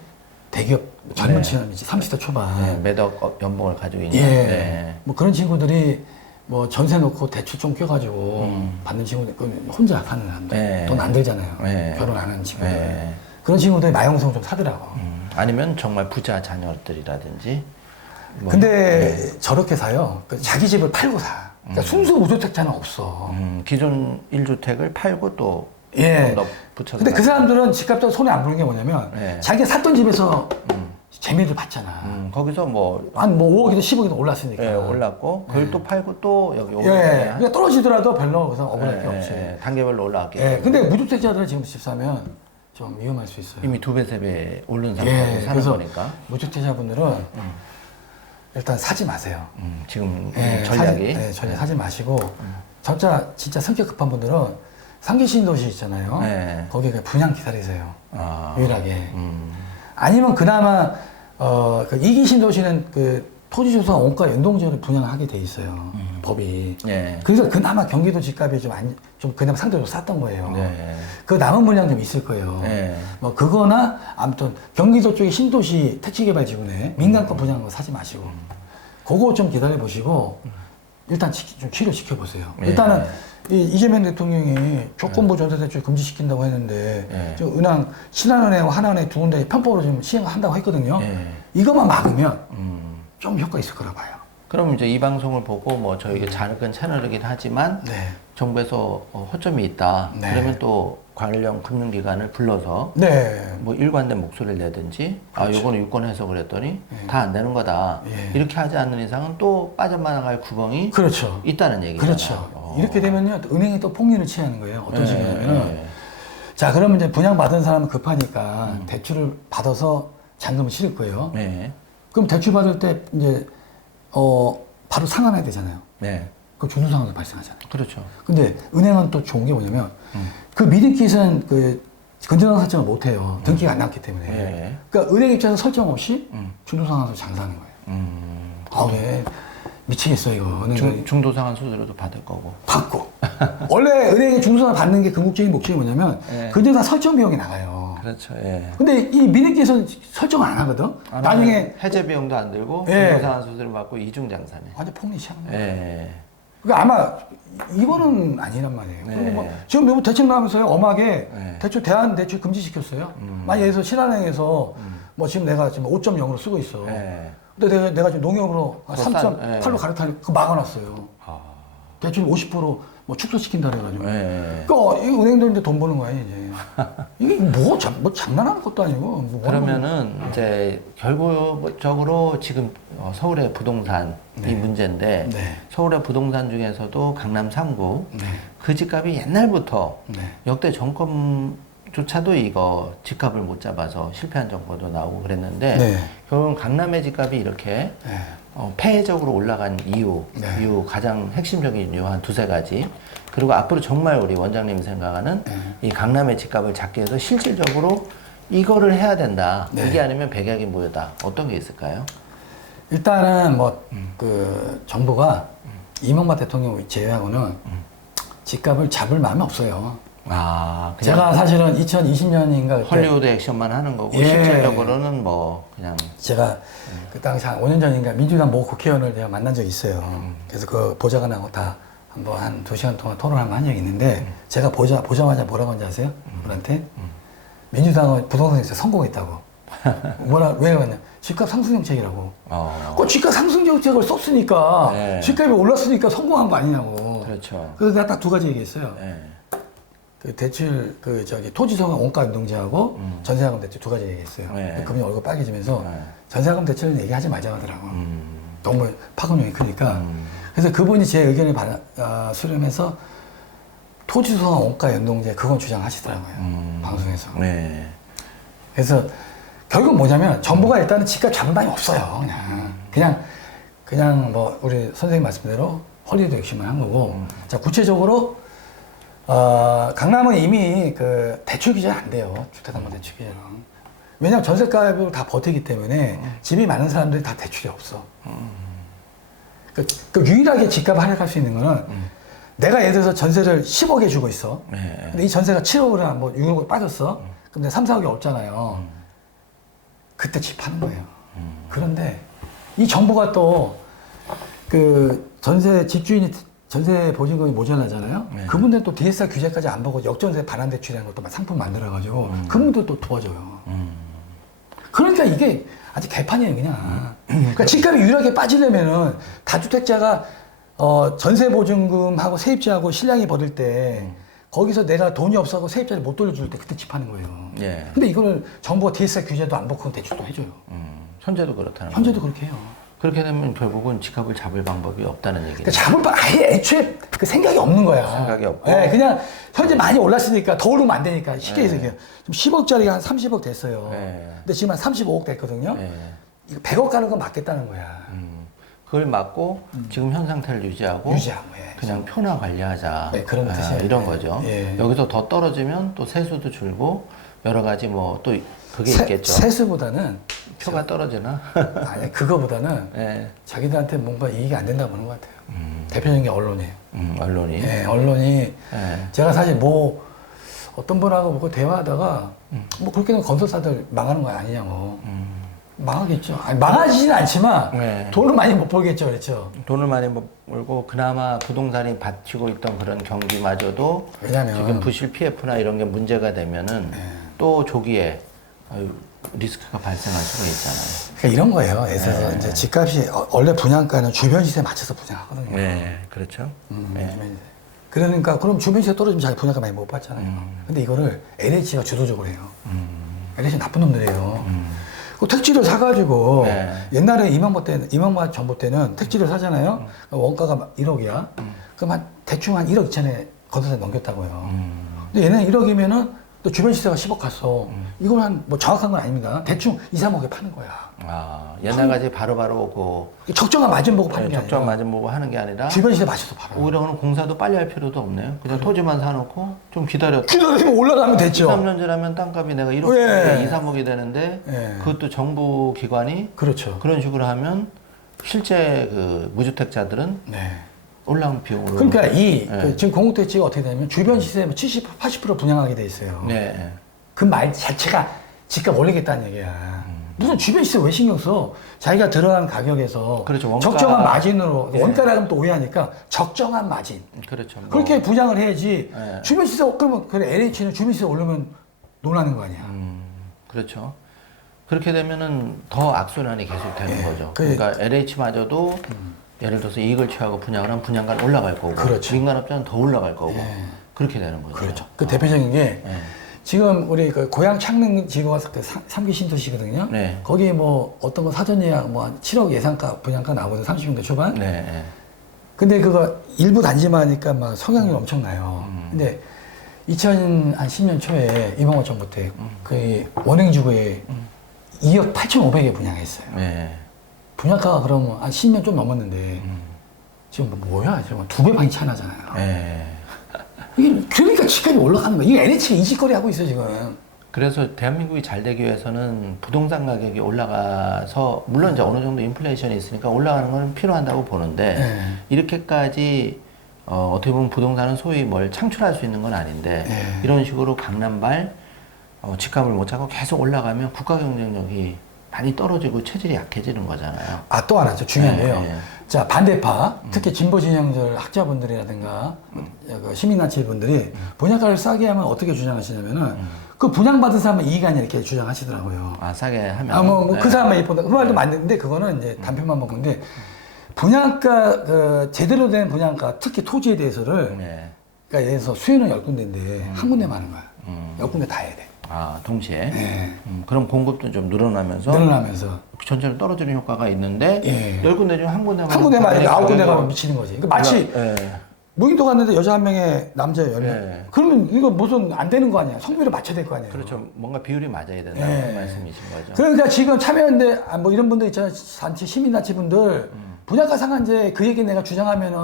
대기업 젊은 네. 친구이지 30대 초반. 네, 매덕 연봉을 가지고 있는. 예. 네. 뭐 그런 친구들이 뭐 전세 놓고 대출 좀 껴가지고 받는 친구들, 그 혼자 사는 사람들. 네. 돈 안 들잖아요. 네. 결혼 안 하는 친구들. 네. 그런 친구들이 마용성 좀 사더라고. 아니면 정말 부자 자녀들이라든지. 뭐, 근데 저렇게 사요. 그 자기 집을 팔고 사. 그러니까 순수 무주택자는 없어. 기존 1주택을 팔고 또 예. 좀 더 붙여서. 근데 그 가지고. 사람들은 집값도 손에 안 보는 게 뭐냐면 네. 자기가 샀던 집에서 재미를 봤잖아. 거기서 뭐 한 뭐 5억이든 10억이든 올랐으니까. 예, 올랐고 그걸 또 팔고 또 여기 오면 예. 그러니까 떨어지더라도 별로 그래서 억울할 게 없이. 단계별로 올라왔기 예. 때문에 근데 무주택자들 지금 집 사면 좀 위험할 수 있어요. 이미 2배, 3배 오른 상태에서 사는 그래서 거니까. 무주택자분들은 일단 사지 마세요. 지금 예, 전략이. 전략 사지 마시고 진짜 성격 급한 분들은 상계 신도시 있잖아요. 네. 거기에 그냥 분양 기다리세요. 아, 유일하게. 아니면 그나마 그 이기 신도시는 그 토지조사 원가 연동제를 분양하게 돼 있어요. 법이. 예. 그래서 그나마 경기도 집값이 좀 그나마 상대적으로 쌌던 거예요. 네. 그 남은 물량 좀 있을 거예요. 네. 뭐 그거나 아무튼 경기도 쪽에 신도시 택지개발지구네 민간권 분양한 거 사지 마시고 그거 좀 기다려 보시고 일단 좀 치료시켜 보세요. 네. 일단은 이재명 대통령이 조건부 전세대출 금지시킨다고 했는데 네. 저 은행 신한은행하고 하나은행 두 군데 편법으로 좀 시행한다고 했거든요. 네. 이것만 막으면 좀 효과 있을 거라 봐요. 그럼 이제 이 방송을 보고 뭐 저에게 작은 채널이긴 하지만 네. 정부에서 허점이 있다. 네. 그러면 또 관련 금융기관을 불러서 네. 뭐 일관된 목소리를 내든지 그렇죠. 요거는 유권 해석을 했더니 네. 다 안 되는 거다. 예. 이렇게 하지 않는 이상은 또 빠져나갈 구멍이 그렇죠. 있다는 얘기잖아요. 그렇죠. 이렇게 되면요, 또 은행이 또 폭리를 취하는 거예요. 어떤 예, 식이냐면은, 예. 자, 그러면 이제 분양 받은 사람은 급하니까 대출을 받아서 잔금을 치를 거예요. 네. 그럼 대출 받을 때 이제 바로 상환해야 되잖아요. 네. 그 중도상환도 발생하잖아요. 그렇죠. 근데 은행은 또 좋은 게 뭐냐면 그 미등기는 그 건전한 설정을 못 해요. 등기가 안 나왔기 때문에. 예. 그러니까 은행 입장에서 설정 없이 중도상환으로 장사하는 거예요. 아, 네. 미치겠어 이거. 은행은 중도상환 수수료도 받을 거고. 받고. 원래 은행이 중도상환 받는 게 궁극적인 목적이 뭐냐면 네. 건전상 설정 비용이 나가요. 그렇죠. 예. 근데 이 민익기에서는 설정을 안 하거든. 나중에 해제 비용도 안 들고 예. 부동산 수수료 받고 이중 장사네. 완전 폭리시한 거야. 예. 그러니까 아마 이거는 아니란 말이에요. 네. 그리고 뭐 지금 매우 대책 나오면서요 엄하게 네. 대출 대안 대출 금지시켰어요. 만약 예를 들어서 신한은행에서 뭐 지금 내가 지금 5.0으로 쓰고 있어. 예. 근데 내가 지금 농협으로 더 싼, 3.8로 예. 갈아타니 그거 막아놨어요. 아. 대출 50%뭐 축소시킨다 그래가지고. 예. 그러니까 이 은행도 이제 돈 버는 거야 이제. 이게 뭐 장난하는 것도 아니고. 뭐 그러면은 이제 결국적으로 지금 서울의 부동산 이 문제인데 네. 서울의 부동산 중에서도 강남 3구 네. 그 집값이 옛날부터 네. 역대 정권조차도 이거 집값을 못 잡아서 실패한 정권도 나오고 그랬는데 네. 결국은 강남의 집값이 이렇게 네. 폐해적으로 올라간 이유 가장 핵심적인 이유 한 두세 가지. 그리고 앞으로 정말 우리 원장님이 생각하는 이 강남의 집값을 잡기 위해서 실질적으로 이거를 해야 된다. 네. 이게 아니면 백약이 무효다. 어떤 게 있을까요? 일단은 뭐 그 정부가 이명박 대통령 제외하고는 집값을 잡을 마음이 없어요. 아, 제가 사실은 2020년인가 헐리우드 액션만 하는 거고 예. 실질적으로는 뭐 그냥 제가 그 당시 한 5년 전인가 민주당 모 국회의원을 제가 만난 적이 있어요. 그래서 그 보좌관하고 다 한번 한 2시간 동안 토론을 한 적이 있는데 제가 보자마자 뭐라고 하는지 아세요? 그분한테 민주당은 부동산에서 성공했다고. 왜 그러냐? 집값 상승 정책이라고. 그 집값 상승 정책을 썼으니까 네. 집값이 올랐으니까 성공한 거 아니냐고. 그렇죠. 그래서 내가 딱 두 가지 얘기했어요. 예. 그 대출 토지성의 원가 연동제하고 전세자금 대출 두 가지 얘기했어요. 네. 금이 얼굴 빨개지면서 네. 전세자금 대출은 얘기하지 말자 하더라고. 너무 파급력이 크니까. 그래서 그분이 제 의견을 수렴해서 토지성의 원가 연동제 그건 주장하시더라고요. 방송에서. 네. 그래서 결국 뭐냐면 정부가 일단은 집값 잡은 방이 없어요. 그냥 뭐 우리 선생님 말씀대로 헐리우드 액션만 한 거고. 자 구체적으로 강남은 이미 그 대출 규제가 안 돼요. 주택담보 대출 규제는. 왜냐면 전세가로 다 버티기 때문에 집이 많은 사람들이 다 대출이 없어. 그 유일하게 집값을 하락할 수 있는 거는 내가 예를 들어서 전세를 10억에 주고 있어. 네. 근데 이 전세가 7억이나 뭐 6억에 빠졌어. 근데 3, 4억이 없잖아요. 그때 집 파는 거예요. 그런데 이 정부가 또 그 집주인이 전세 보증금이 모자라잖아요. 네. 그분들은 또 DSR 규제까지 안 보고 역전세 반환 대출이라는 것도 막 상품 만들어가지고 그분들 또 도와줘요. 그러니까 이게 아직 개판이에요, 그냥. 그러니까 집값이 유일하게 빠지려면은 다주택자가 전세 보증금하고 세입자하고 실량이 벌을 때 거기서 내가 돈이 없어서 세입자를 못 돌려줄 때 그때 집 하는 거예요. 예. 근데 이거를 정부가 DSR 규제도 안 받고 대출도 해줘요. 현재도 그렇다는 현재도 그렇게 해요. 그렇게 되면 결국은 집값을 잡을 방법이 없다는 얘기예요. 그러니까 잡을 바 아예 애초에 그 생각이 없는 거야. 생각이 없고. 네, 그냥 현재 많이 올랐으니까 더 오르면 안 되니까 쉽게 얘기해요. 지금 10억짜리가 한 30억 됐어요. 네. 근데 지금 한 35억 됐거든요. 네. 이거 100억 가는 건 맞겠다는 거야. 그걸 막고 지금 현 상태를 유지하고 예. 그냥 표나 관리하자. 네, 그런 뜻이에요. 이런 거죠. 예. 여기서 더 떨어지면 또 세수도 줄고 여러 가지 뭐 또 그게 있겠죠. 세수보다는 표가 떨어지나? 아니 그거보다는 예. 자기들한테 뭔가 이익이 안 된다고 보는 것 같아요. 대표적인 게 언론이에요. 언론이. 네, 언론이 예. 제가 사실 뭐 어떤 분하고 뭐 대화하다가 뭐 그렇게 되면 건설사들 망하는 거 아니냐고. 망하겠죠. 아니, 망하지는 않지만 네. 돈을 많이 못 벌겠죠, 그렇죠. 돈을 많이 벌고 그나마 부동산이 받치고 있던 그런 경기마저도 왜냐면 지금 부실 PF나 이런 게 문제가 되면은 또 조기에 리스크가 발생할 수가 있잖아요. 그러니까 이런 거예요. 그래서 이제 집값이 원래 분양가는 주변 시세에 맞춰서 분양하거든요. 네, 그렇죠. 네. 주변 시세. 그러니까 그럼 주변 시세 떨어지면 자기 분양가 많이 못 받잖아요. 근데 이거를 LH가 주도적으로 해요. LH 나쁜 놈들이에요. 그 택지를 사가지고 네. 옛날에 이명박 정부 때는 택지를 사잖아요. 원가가 1억이야. 그럼 대충 한 1억 2천에 건설사 넘겼다고요. 근데 얘는 1억이면은 또 주변 시세가 10억 갔어. 이건 뭐 정확한 건 아닙니다. 대충 2, 3억에 파는 거야. 아, 옛날까지 바로바로 적정한 마진 보고 파는 게 적정 아니라 마진 보고 하는 게 아니라 주변 시세 맞춰서 팔아요. 오히려 그는 공사도 빨리 할 필요도 없네요. 그냥 토지만 사놓고 좀 기다렸다. 기다리면 올라가면 2, 됐죠. 3년 지나면 땅값이 내가 1억, 예. 2, 3억이 되는데 예. 그것도 정부 기관이 그렇죠. 그런 식으로 하면 실제 그 무주택자들은 네. 올라온 비용으로. 그러니까 네. 지금 공공택지가 어떻게 되냐면 주변 시세 70, 80% 분양하게 돼 있어요. 네. 그 말 자체가 집값 올리겠다는 얘기야. 무슨 주변 시세 왜 신경 써? 자기가 들어간 가격에서 그렇죠. 원가- 적정한 마진으로 예. 원가라 하면 또 오해하니까 적정한 마진. 그렇죠. 뭐. 그렇게 부장을 해야지. 예. 주변 시세 그러면 그래 LH는 주변 시세 오르면 놀라는 거 아니야. 그렇죠. 그렇게 되면은 더 악순환이 계속 되는 거죠. 그- 그러니까 LH마저도 예를 들어서 이익을 취하고 분양을 하면 분양가는 올라갈 거고, 그렇죠. 민간업자는 더 올라갈 거고, 예. 그렇게 되는 거죠. 그렇죠. 그 대표적인 게 예. 지금 우리 그 고향 창릉 지구가 그 3기 신도시거든요. 네. 거기 뭐 어떤 거 사전 예약 뭐 한 7억 예상가 분양가 나오거든 30평대 초반. 네. 네. 근데 그거 일부 단지만 하니까 막 성향이 엄청나요. 근데 2010년 초에 이명호 정부 때 그 원행주구에 2억 8,500에 분양했어요. 네. 분양가가 그러면 한 10년 좀 넘었는데 지금 뭐야? 지금 2배 반이 차이 나잖아요. 네. 이게 그러니까 집값이 올라가는 거야. 이게 LH가 이직거리 하고 있어 지금. 그래서 대한민국이 잘 되기 위해서는 부동산 가격이 올라가서 물론 이제 어느 정도 인플레이션이 있으니까 올라가는 건 필요한다고 보는데 네. 이렇게까지 어떻게 보면 부동산은 소위 뭘 창출할 수 있는 건 아닌데 네. 이런 식으로 강남발 집값을 못 잡고 계속 올라가면 국가 경쟁력이 많이 떨어지고 체질이 약해지는 거잖아요. 아, 또 하나죠. 중요한데요. 네, 네. 자, 반대파, 특히 진보 진영들 학자분들이라든가 그 시민단체 분들이 분양가를 싸게 하면 어떻게 주장하시냐면은 그 분양받은 사람은 이익 아니야 이렇게 주장하시더라고요. 아, 싸게 하면. 아, 그 네. 사람만 예쁜다. 그 말도 맞는데 그거는 이제 단편만 먹는데 분양가, 제대로 된 분양가, 특히 토지에 대해서를 네. 그러니까 예를 들어서 수요는 10군데인데 한 군데 많은 거야. 10군데 다 해야 돼. 아, 동시에. 네. 그럼 공급도 좀 늘어나면서 늘어나면서. 전체로 떨어지는 효과가 있는데 예. 10군데 중 한 군데만 한 군데만 가격이 9군데 가면 미치는 거지. 그러니까 마치 예. 무인도 갔는데 여자 한 명에 남자 10명. 네. 그러면 이거 무슨 안 되는 거 아니야. 성비를 맞춰야 될 거 아니에요. 그렇죠. 뭔가 비율이 맞아야 된다는 예. 말씀이신 거죠. 그러니까 지금 참여연대 뭐 이런 분들 있잖아요. 단체 시민단체 분들 분양가 상한제 그 얘기 내가 주장하면은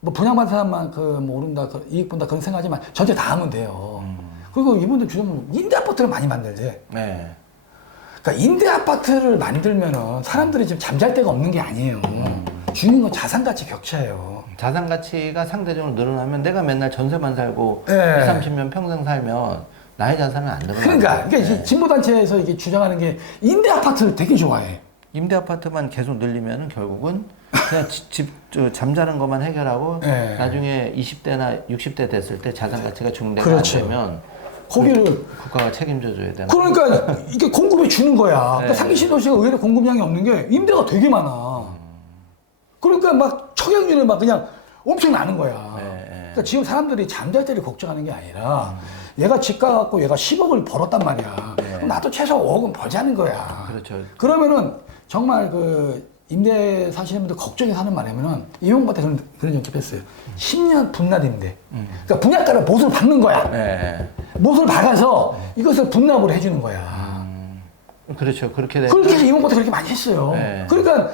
뭐 분양받은 사람만 그 뭐 오른다 이익 본다 그런 생각하지만 전체 다 하면 돼요. 그리고 이분들 주장은 임대 아파트를 많이 만들대. 네. 그러니까 임대 아파트를 만들면은 사람들이 지금 잠잘 데가 없는 게 아니에요. 중요한 건 자산 가치 격차예요. 자산 가치가 상대적으로 늘어나면 내가 맨날 전세만 살고 예. 20, 30년 평생 살면 나의 자산은 안 늘어나요. 그러니까 이제 진보단체에서 이게 주장하는 게 임대 아파트를 되게 좋아해. 임대 아파트만 계속 늘리면은 결국은 그냥 잠자는 것만 해결하고 네. 나중에 20대나 60대 됐을 때 자산 가치가 중대가 그렇죠. 안 되면 거기를 국가가 책임져 줘야 되는. 그러니까 이게 공급해 주는 거야. 그러니까 네. 상기 신도시가 의외로 공급량이 없는 게 임대가 되게 많아. 그러니까 막 청약률이 막 그냥 엄청 나는 거야. 네. 그러니까 지금 사람들이 잠잘 때를 걱정하는 게 아니라 얘가 집 가갖고 얘가 10억을 벌었단 말이야. 그럼 나도 최소 5억은 벌자는 거야. 그렇죠. 그러면은 정말 그 임대 사시는 분들 걱정이 사는 말이면은 이용한테 그런 연습했어요. 10년 분납 임대. 그러니까 분양가를 못을 박는 거야. 네. 못을 박아서 이것을 분납을 해주는 거야. 그렇죠. 그렇게 되면 그렇게 해서 이용한테 그렇게 많이 했어요. 네. 그러니까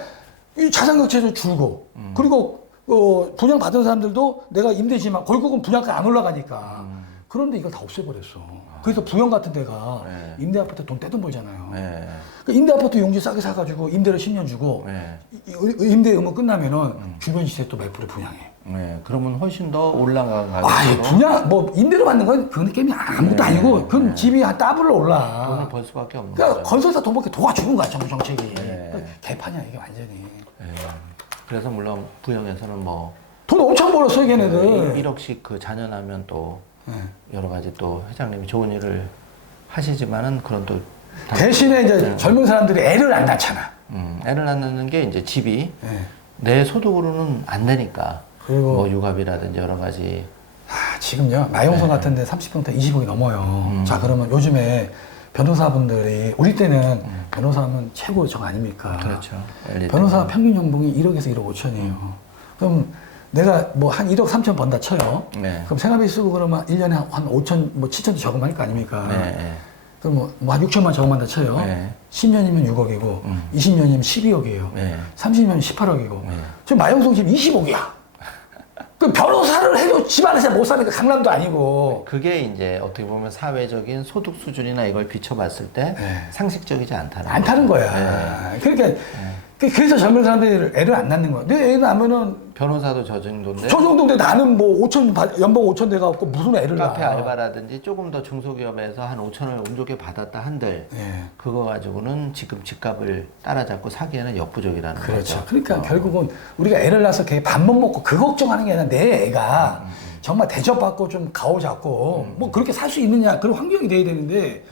이 자산 가치도 줄고 그리고 분양 받은 사람들도 내가 임대지만 결국은 분양가 안 올라가니까. 그런데 이걸 다 없애버렸어. 그래서 부영 같은 데가 네. 임대 아파트 돈 떼돈 벌잖아요. 네. 그 임대 아파트 용지 싸게 사가지고 임대를 10년 주고 네. 임대 의무 끝나면은 주변 시세 또 몇 프로 분양해. 네. 그러면 훨씬 더 올라간 아, 가격으로 분양 뭐 임대로 받는 건 그건 게임이 아무것도 아니고 그건 집이 한 더블로 돈을 올라. 벌 수밖에 없는 그러니까 거죠. 건설사 돈 벌게 도와주는 거야 정부 정책이. 네. 그러니까 개판이야 이게 완전히. 네. 그래서 물론 부영에서는 뭐 돈 엄청 벌었어 걔네들. 1억씩 그 자녀나면 또 네. 여러 가지 또 회장님이 좋은 일을 하시지만은 그런 또 대신에 이제 젊은 사람들이 애를 안 낳잖아. 애를 낳는 게 이제 집이 네. 내 소득으로는 안 되니까 그리고 뭐 육아비라든지 여러 가지 아, 지금요 마용성 같은데 30평대 20억이 넘어요. 자 그러면 요즘에 변호사분들이 우리 때는 변호사하면 최고 적 아닙니까? 그렇죠. 변호사 평균 연봉이 1억에서 1억 5천이에요. 그럼 내가 뭐 한 1억 3천 번다 쳐요. 네. 그럼 생활비 쓰고 그러면 1년에 한 5천, 뭐 7천도 저금할 거 아닙니까? 네. 그럼 뭐 한 6천만 저금한다 쳐요. 네. 10년이면 6억이고, 20년이면 12억이에요. 네. 30년이면 18억이고. 네. 지금 마영성 집 20억이야. 그 변호사를 해도 집안에서 못 사니까 강남도 아니고. 그게 이제 어떻게 보면 사회적인 소득 수준이나 이걸 비춰봤을 때 네. 상식적이지 않다는 안 타는 거야. 네. 그러니까 그래서 젊은 사람들이 애를 안 낳는 거야. 내 애 낳으면은 변호사도 저 정도인데. 저 정도인데 나는 뭐 5천 연봉 5천 돼갖고 무슨 애를 낳아. 카페 알바라든지 조금 더 중소기업에서 한 5천을 운 좋게 받았다 한들 예. 그거 가지고는 지금 집값을 따라잡고 사기에는 역부족이라는 그렇죠. 거죠. 그러니까 결국은 우리가 애를 낳아서 걔 밥만 먹고 그 걱정하는 게 아니라 내 애가 정말 대접받고 좀 가오 잡고 뭐 그렇게 살 수 있느냐 그런 환경이 돼야 되는데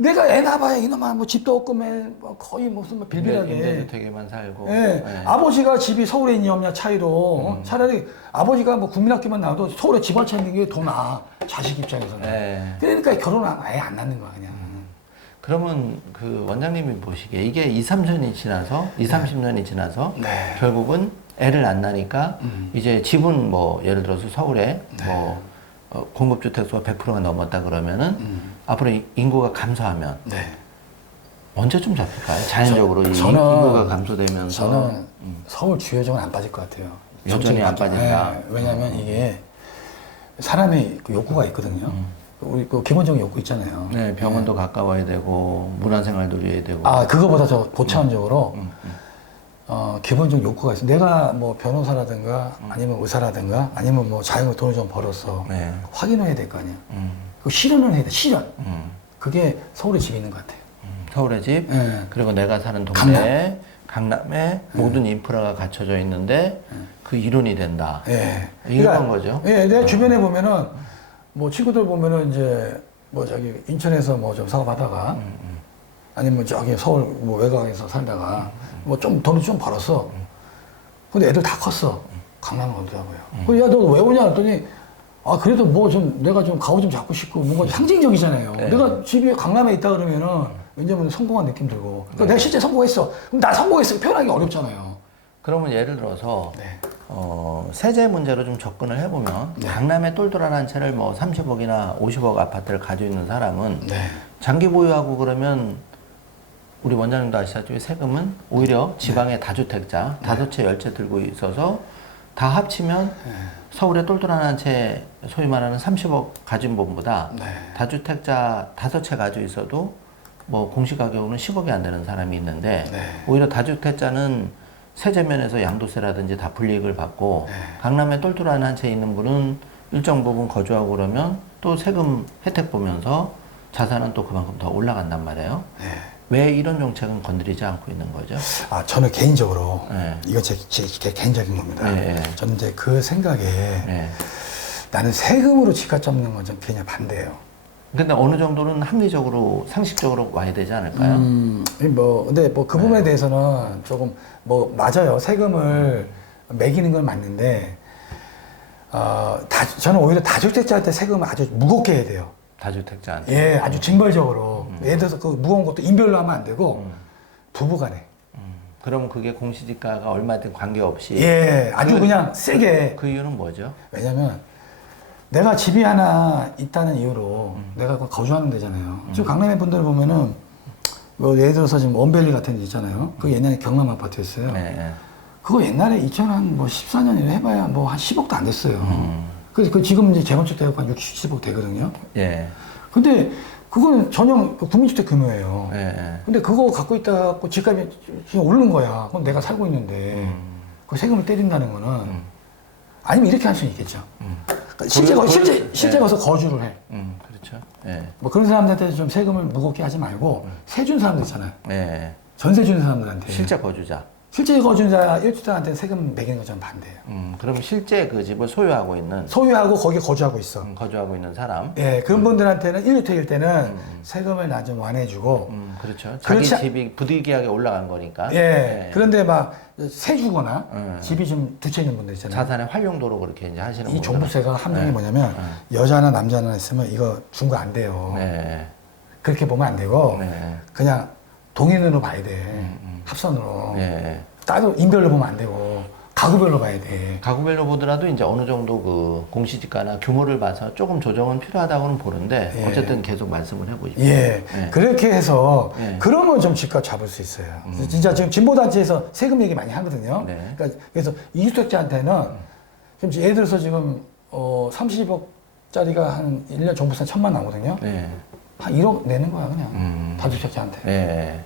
내가 애 낳아봐야 이놈아 뭐 집도 없고 뭐 거의 무슨 뭐 빌빌하게 임대주택에만 살고. 예. 네. 아버지가 집이 서울에 있니 없냐 차이로 차라리 아버지가 뭐 국민학교만 나와도 서울에 집 한 채 있는 게 더 나아 자식 입장에서는. 네. 그러니까 결혼 아예 안 낳는 거야 그냥. 그러면 그 원장님이 보시기에 이게 2, 30년이 지나서 30년이 지나서 네. 결국은 애를 안 낳으니까 이제 집은 뭐 예를 들어서 서울에 뭐 공급주택 수가 100%가 넘었다 그러면은 앞으로 인구가 감소하면 네. 언제쯤 잡힐까요? 자연적으로 인구가 감소되면서 저는 서울 주요정은 안 빠질 것 같아요. 여전히 안 빠진다. 네. 왜냐하면 이게 사람의 그 욕구가 있거든요. 우리 그 기본적인 욕구 있잖아요. 네, 병원도 가까워야 되고 문화생활 누려야 되고. 아 그거보다 저 고차원적으로 기본적 욕구가 있어. 내가 뭐 변호사라든가 아니면 의사라든가 아니면 뭐 자영업 돈을 좀 벌어서 네. 확인해야 될 거 아니야. 그 실현을 해야 돼. 실현. 그게 서울에 집이 있는 것 같아요. 서울의 집, 네. 그리고 내가 사는 동네, 강남에 모든 인프라가 갖춰져 있는데 그 이론이 된다. 예. 이런 거죠. 예, 내 주변에 보면은 뭐 친구들 보면은 이제 뭐 저기 인천에서 뭐 좀 사업하다가 아니면 저기 서울 뭐 외곽에서 살다가 뭐 좀 돈을 좀 벌었어. 근데 애들 다 컸어. 강남에 오더라고요. 야, 너 왜 오냐 했더니 아 그래도 뭐 좀 내가 좀 가오 좀 잡고 싶고 뭔가 상징적이잖아요. 네. 내가 집이 강남에 있다 그러면은 왜냐면 성공한 느낌 들고. 그러니까 내가 실제 성공했어. 그럼 나 성공했어 표현하기 어렵잖아요. 그러면 예를 들어서 네. 세제 문제로 좀 접근을 해보면 네. 강남에 똘똘한 한 채를 뭐 30억이나 50억 아파트를 가지고 있는 사람은 네. 장기 보유하고 그러면 우리 원장님도 아시다시피 세금은 오히려 지방의 다주택자 5채 10채 들고 있어서 다 합치면 서울에 똘똘한 한 채 소위 말하는 30억 가진 분보다 네. 다주택자 5채 가지고 있어도 뭐 공시가격으로는 10억이 안 되는 사람이 있는데 네. 오히려 다주택자는 세제면에서 양도세라든지 다 불이익을 받고 네. 강남에 똘똘한 한 채 있는 분은 일정 부분 거주하고 그러면 또 세금 혜택 보면서 자산은 또 그만큼 더 올라간단 말이에요. 네. 왜 이런 정책은 건드리지 않고 있는 거죠? 아 저는 개인적으로 네. 이건 제 개인적인 겁니다. 네. 저는 이제 그 생각에 네. 나는 세금으로 집값 잡는 건 좀 그냥 반대예요. 근데 어느 정도는 합리적으로 상식적으로 와야 되지 않을까요? 뭐 근데 뭐 그 부분에 대해서는 조금 뭐 맞아요. 세금을 매기는 건 맞는데 저는 오히려 다주택자한테 세금을 아주 무겁게 해야 돼요. 다주택자한테. 예, 아주 징벌적으로. 예를 들어서 그 무거운 것도 인별로 하면 안 되고 부부간에. 그럼 그게 공시지가가 얼마든 관계없이. 예, 아주 그냥 세게. 그 이유는 뭐죠? 왜냐면 내가 집이 하나 있다는 이유로 내가 거주하는 데잖아요. 지금 강남의 분들 보면은 뭐 예를 들어서 지금 원밸리 같은 데 있잖아요. 그 옛날에 경남 아파트였어요. 네. 그거 옛날에 2014년에 해봐야 뭐 한 10억도 안 됐어요. 그래서 그 지금 이제 재건축 되고 한 60, 70억 되거든요. 예. 근데 그거는 전용 국민주택 규모예요. 예. 근데 그거 갖고 있다 고 집값이 그냥 오르는 거야. 그럼 내가 살고 있는데 그 세금을 때린다는 거는 아니면 이렇게 할 수는 있겠죠. 그러니까 실제 가서 거주를 해. 그렇죠. 예. 뭐 그런 사람들한테 좀 세금을 무겁게 하지 말고 세 준 사람들 있잖아요. 예. 전세 주는 사람들한테. 실제 거주자. 실제 거주자 1주택한테 세금 매기는 건 좀 반대예요. 그럼 실제 그 집을 소유하고 있는 소유하고 거기 거주하고 있어. 거주하고 있는 사람. 예, 그런 분들한테는 1주택일 때는 세금을 나 좀 완해주고. 그렇죠. 자기 그렇지 집이 부득이하게 올라간 거니까. 예, 그런데 막 세 주거나 집이 좀 두 채 있는 분들 있잖아요. 자산의 활용도로 그렇게 이제 하시는 이 분들은. 종부세가 함정이 뭐냐면 여자나 남자나 있으면 이거 준 거 안 돼요. 네. 그렇게 보면 안 되고 네. 그냥 동인으로 봐야 돼. 합선으로. 네. 따로 인별로 보면 안 되고 가구별로 봐야 돼. 가구별로 보더라도 이제 어느 정도 그 공시지가나 규모를 봐서 조금 조정은 필요하다고는 보는데 예. 어쨌든 계속 말씀을 해보시죠. 예. 예. 그렇게 해서 예. 그러면 좀 집값 잡을 수 있어요. 진짜 지금 진보단체에서 세금 얘기 많이 하거든요. 네. 그러니까 그래서 이주택자한테는 지금 예를 들어서 지금 30억짜리가 한 1년 종부세 1,000만 나오거든요. 네. 한 1억 내는 거야 그냥 다주택자한테. 네.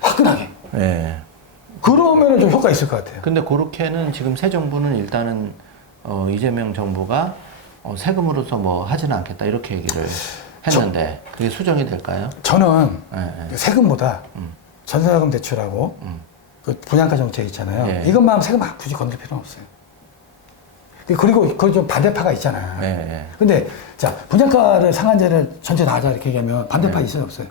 화끈하게. 네. 그러면은 좀 효과 있을 것 같아요. 근데 그렇게는 지금 새 정부는 일단은 이재명 정부가 세금으로서 뭐 하지는 않겠다 이렇게 얘기를 했는데 그게 수정이 될까요? 저는 예, 세금보다 전세자금 대출하고 그 분양가 정책 있잖아요. 예. 이것만 하면 세금 굳이 건들 필요는 없어요. 그리고 그건 좀 반대파가 있잖아요. 예, 예. 근데 자 분양가를 상한제를 전체 다 하자 이렇게 얘기하면 반대파 예. 있어요 없어요?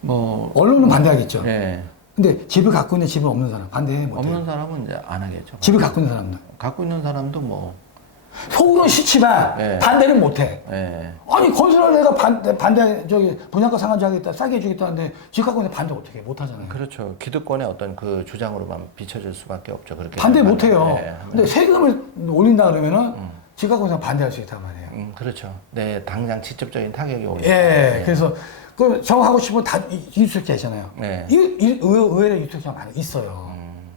뭐 언론은 반대하겠죠. 예. 근데 집을 갖고 있는 집은 없는 사람 반대해 못해요. 없는 사람은 이제 안 하겠죠. 집을 갖고 있는 사람은 갖고 있는 사람도 뭐 속으로 싫지만 예. 반대는 못해. 예. 아니 건설을 내가 반대 저기 분양가 상한제 하겠다 싸게 해주겠다는데 집 갖고 있는데 반대 어떻게 해? 못 하잖아요. 그렇죠. 기득권의 어떤 그 주장으로만 비춰질 수밖에 없죠. 그렇게 반대 생각하면. 못 해요. 예, 근데 세금을 올린다 그러면은 집 갖고 있는 사람 반대할 수 있단 말이에요. 그렇죠. 네, 당장 직접적인 타격이 오니까. 예. 그래서 그 정하고 싶으면 다 이주택자 있잖아요. 네. 의외로 이주택자 많이 있어요.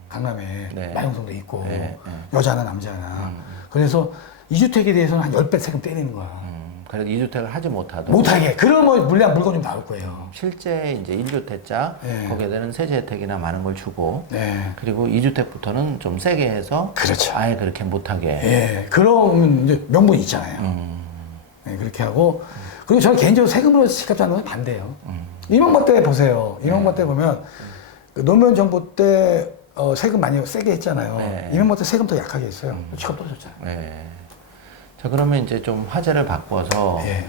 강남에 네. 마용동도 있고 네. 여자나 남자나. 그래서 이주택에 대해서는 한 10배 세금 때리는 거야. 그래도 2주택을 하지 못하도 못하게. 그러면 물량 물건 좀 나올 거예요. 실제 이제 1주택자 네. 거기에 대한 세제 혜택이나 많은 걸 주고 네. 그리고 2주택부터는 좀 세게 해서 그렇죠. 아예 그렇게 못하게. 예. 그러면 이제 명분이 있잖아요. 네, 그렇게 하고. 그리고 저는 개인적으로 세금으로 집값 잡는 건 반대예요. 이명박 때 보세요. 이명박 때 보면 그 노무현 정부 때 세금 많이 세게 했잖아요. 네. 이명박 때 세금 더 약하게 했어요. 집값 떨어졌잖아요. 네. 자 그러면 이제 좀 화제를 바꿔서 예.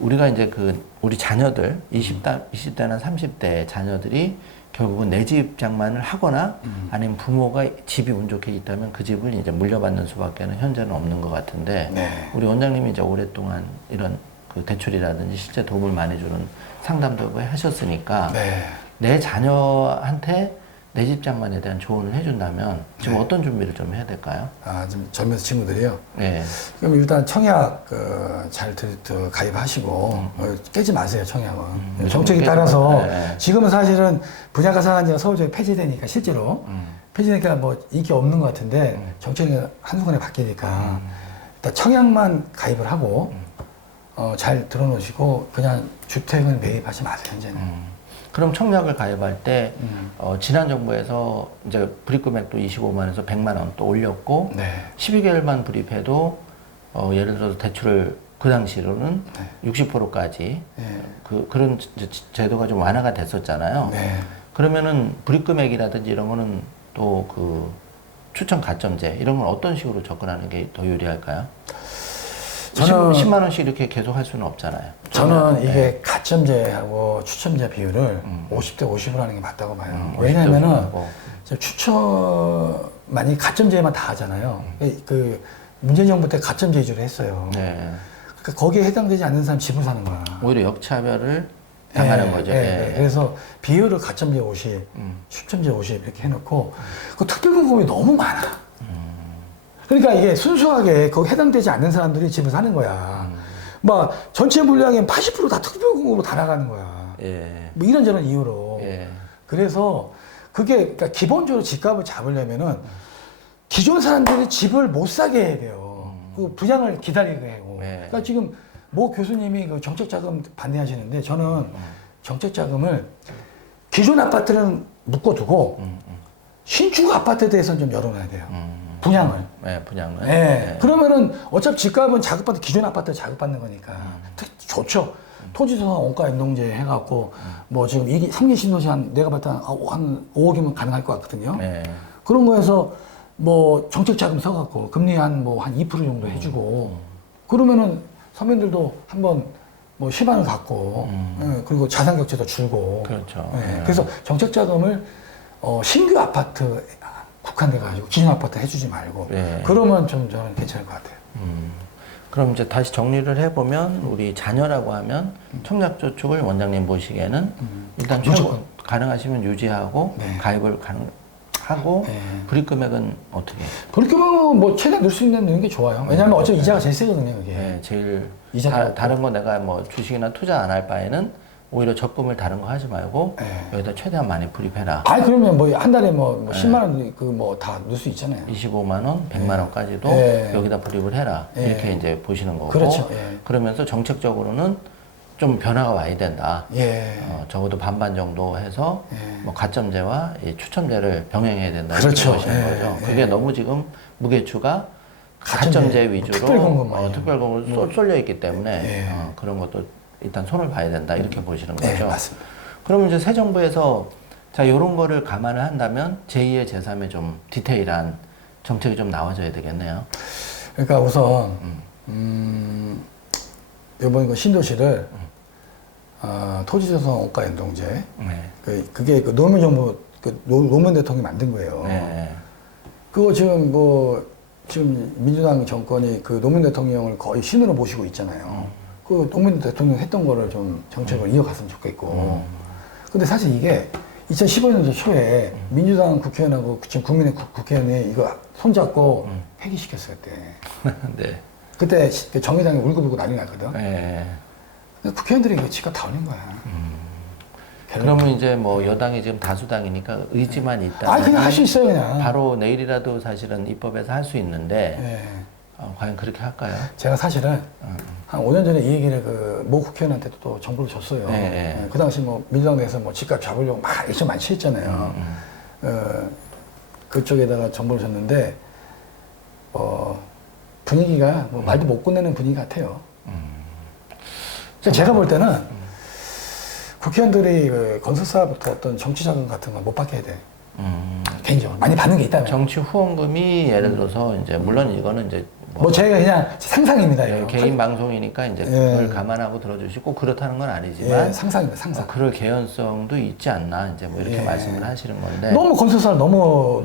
우리가 이제 그 우리 자녀들 20대나 30대 자녀들이 결국은 내 집 장만을 하거나 아니면 부모가 집이 운 좋게 있다면 그 집을 이제 물려받는 수밖에는 현재는 없는 것 같은데 네. 우리 원장님이 이제 오랫동안 이런 그 대출이라든지 실제 도움을 많이 주는 상담도 하셨으니까 네. 내 자녀한테 내 집 장만에 대한 조언을 해준다면 지금 네. 어떤 준비를 좀 해야 될까요? 아, 좀 젊은 친구들이요. 네. 그럼 일단 청약 잘 가입하시고 깨지 마세요 청약은. 정책에 깨지 따라서 마- 네. 지금은 사실은 분양가 상한제가 서울적으로 폐지되니까 실제로 폐지되니까 뭐 인기 없는 것 같은데 정책이 한순간에 바뀌니까 일단 청약만 가입을 하고 잘 들어놓으시고 그냥 주택은 매입하지 마세요 현재는. 그럼 청약을 가입할 때 지난 정부에서 이제 불입 금액도 25만 원에서 100만 원 또 올렸고 네. 12개월만 불입해도 예를 들어서 대출을 그 당시로는 60%까지 네. 그런 제도가 좀 완화가 됐었잖아요. 네. 그러면은 불입 금액이라든지 이런 거는 또 그 추천 가점제 이런 건 어떤 식으로 접근하는 게 더 유리할까요? 저는 10만 원씩 이렇게 계속 할 수는 없잖아요. 저는 네. 이게 가점제하고 추첨제 비율을 50대 50으로 하는 게 맞다고 봐요. 50대 왜냐면은 50 하고. 많이 가점제만 다 하잖아요. 그 문재인 정부 때 가점제 위주로 했어요. 네. 그러니까 거기에 해당되지 않는 사람 집을 사는 거야. 오히려 역차별을 당하는 거죠. 예. 그래서 비율을 가점제 50, 추첨제 50 이렇게 해놓고 그 특별금고이 너무 많아. 그러니까 이게 순수하게 거기 해당되지 않는 사람들이 집을 사는 거야. 막 전체 물량의 80%다 특별금고로 다 나가는 거야. 예. 뭐 이런저런 이유로. 예. 그래서 그게 그러니까 기본적으로 집값을 잡으려면은 기존 사람들이 집을 못 사게 해야 돼요. 그 분양을 기다리게 하고. 네. 그러니까 지금 모 교수님이 그 정책자금 반대하시는데 저는 정책자금을 기존 아파트는 묶어두고 신축 아파트에 대해서는 좀 열어놔야 돼요. 분양을. 네, 분양은. 예. 네. 그러면은 어차피 집값은 자급받는 기존 아파트 자급받는 거니까 좋죠. 토지조사 원가 인동제 해갖고 뭐 지금 3기 신도시 내가 봤을 때한 5억이면 가능할 것 같거든요. 네. 그런 거에서 뭐 정책 자금 써갖고 금리 한 2% 정도 해주고 그러면은 서민들도 한번 뭐 희망을 갖고 예, 그리고 자산 격차도 줄고 그렇죠. 예, 네. 그래서 정책 자금을 신규 아파트 국한돼 가지고 기존 아파트 해주지 말고 네. 그러면 좀 저는 괜찮을 것 같아요. 그럼 이제 다시 정리를 해보면 우리 자녀라고 하면 청약저축을 원장님 보시기에는 일단 무조건. 가능하시면 유지하고 네. 가입을 가능하고 네. 불입 금액은 어떻게? 불금은 뭐 최대한 넣을 수 있는 게 좋아요. 왜냐하면 어차피 이자가 제일 세거든요, 이게. 네, 제일 이자도 다른 거 내가 뭐 주식이나 투자 안 할 바에는 오히려 적금을 다른 거 하지 말고 네. 여기다 최대한 많이 불입해라. 아니 그러면 뭐 한 달에 뭐 10만 원 그 뭐 다 넣을 수 있잖아요. 25만 원, 100만 원까지도 네. 여기다 불입을 해라. 네. 이렇게 이제 보시는 거고. 그렇죠. 예. 그러면서 정책적으로는 좀 변화가 와야 된다. 예. 적어도 반반 정도 해서 예. 뭐 가점제와 이 추첨제를 병행해야 된다. 그렇죠. 이렇게 보시는 거죠. 예. 그게 너무 지금 무게추가 가점제, 가점제 위주로 특별공급만요. 특별공급으로 쏠려 있기 때문에 예. 그런 것도 일단 손을 봐야 된다. 이렇게 보시는 거죠. 네, 맞습니다. 그러면 이제 새 정부에서 자, 이런 거를 감안을 한다면 제2의 제3의 좀 디테일한 정책이 좀 나와줘야 되겠네요. 그러니까 우선 이번 그 신도시를 토지조성 원가 연동제 네. 그게 그 노무현 정부 노무현 대통령이 만든 거예요. 네. 그거 지금 민주당 정권이 그 노무현 대통령을 거의 신으로 모시고 있잖아요. 그 노무현 대통령 했던 거를 좀 정책을 이어갔으면 좋겠고. 근데 사실 이게 2015년도 초에 민주당 국회의원하고 지금 국민의 국회의원이 이거 손잡고 폐기시켰어요, 그때. 네. 그때 정의당이 울고불고 난리 났거든. 네. 근데 국회의원들이 이거 지가 다 올린 거야. 그러면 이제 뭐 여당이 지금 다수당이니까 의지만 있다. 그냥 할 수 있어요, 그냥. 바로 내일이라도 사실은 입법에서 할 수 있는데 네. 과연 그렇게 할까요? 제가 사실은 한 5년 전에 이 얘기를 그 모 국회의원한테도 또 정보를 줬어요. 네. 그 당시 뭐 민주당 내에서 뭐 집값 잡으려고 막 액션 많이 취했잖아요. 그쪽에다가 정보를 줬는데 분위기가 뭐 말도 못 꺼내는 분위기 같아요. 제가 볼 때는 국회의원들이 그 건설사부터 어떤 정치 자금 같은 걸 못 받게 해야 돼. 개인적으로 많이 받는 게 있다면. 정치 후원금이 예를 들어서 이제 물론 이거는 이제 뭐 제가 그냥 상상입니다. 이거. 개인 방송이니까 이제 그걸 감안하고 들어주시고 그렇다는 건 아니지만 상상입니다. 상상. 그럴 개연성도 있지 않나 이제 뭐 이렇게 말씀을 하시는 건데 너무 건설사를 너무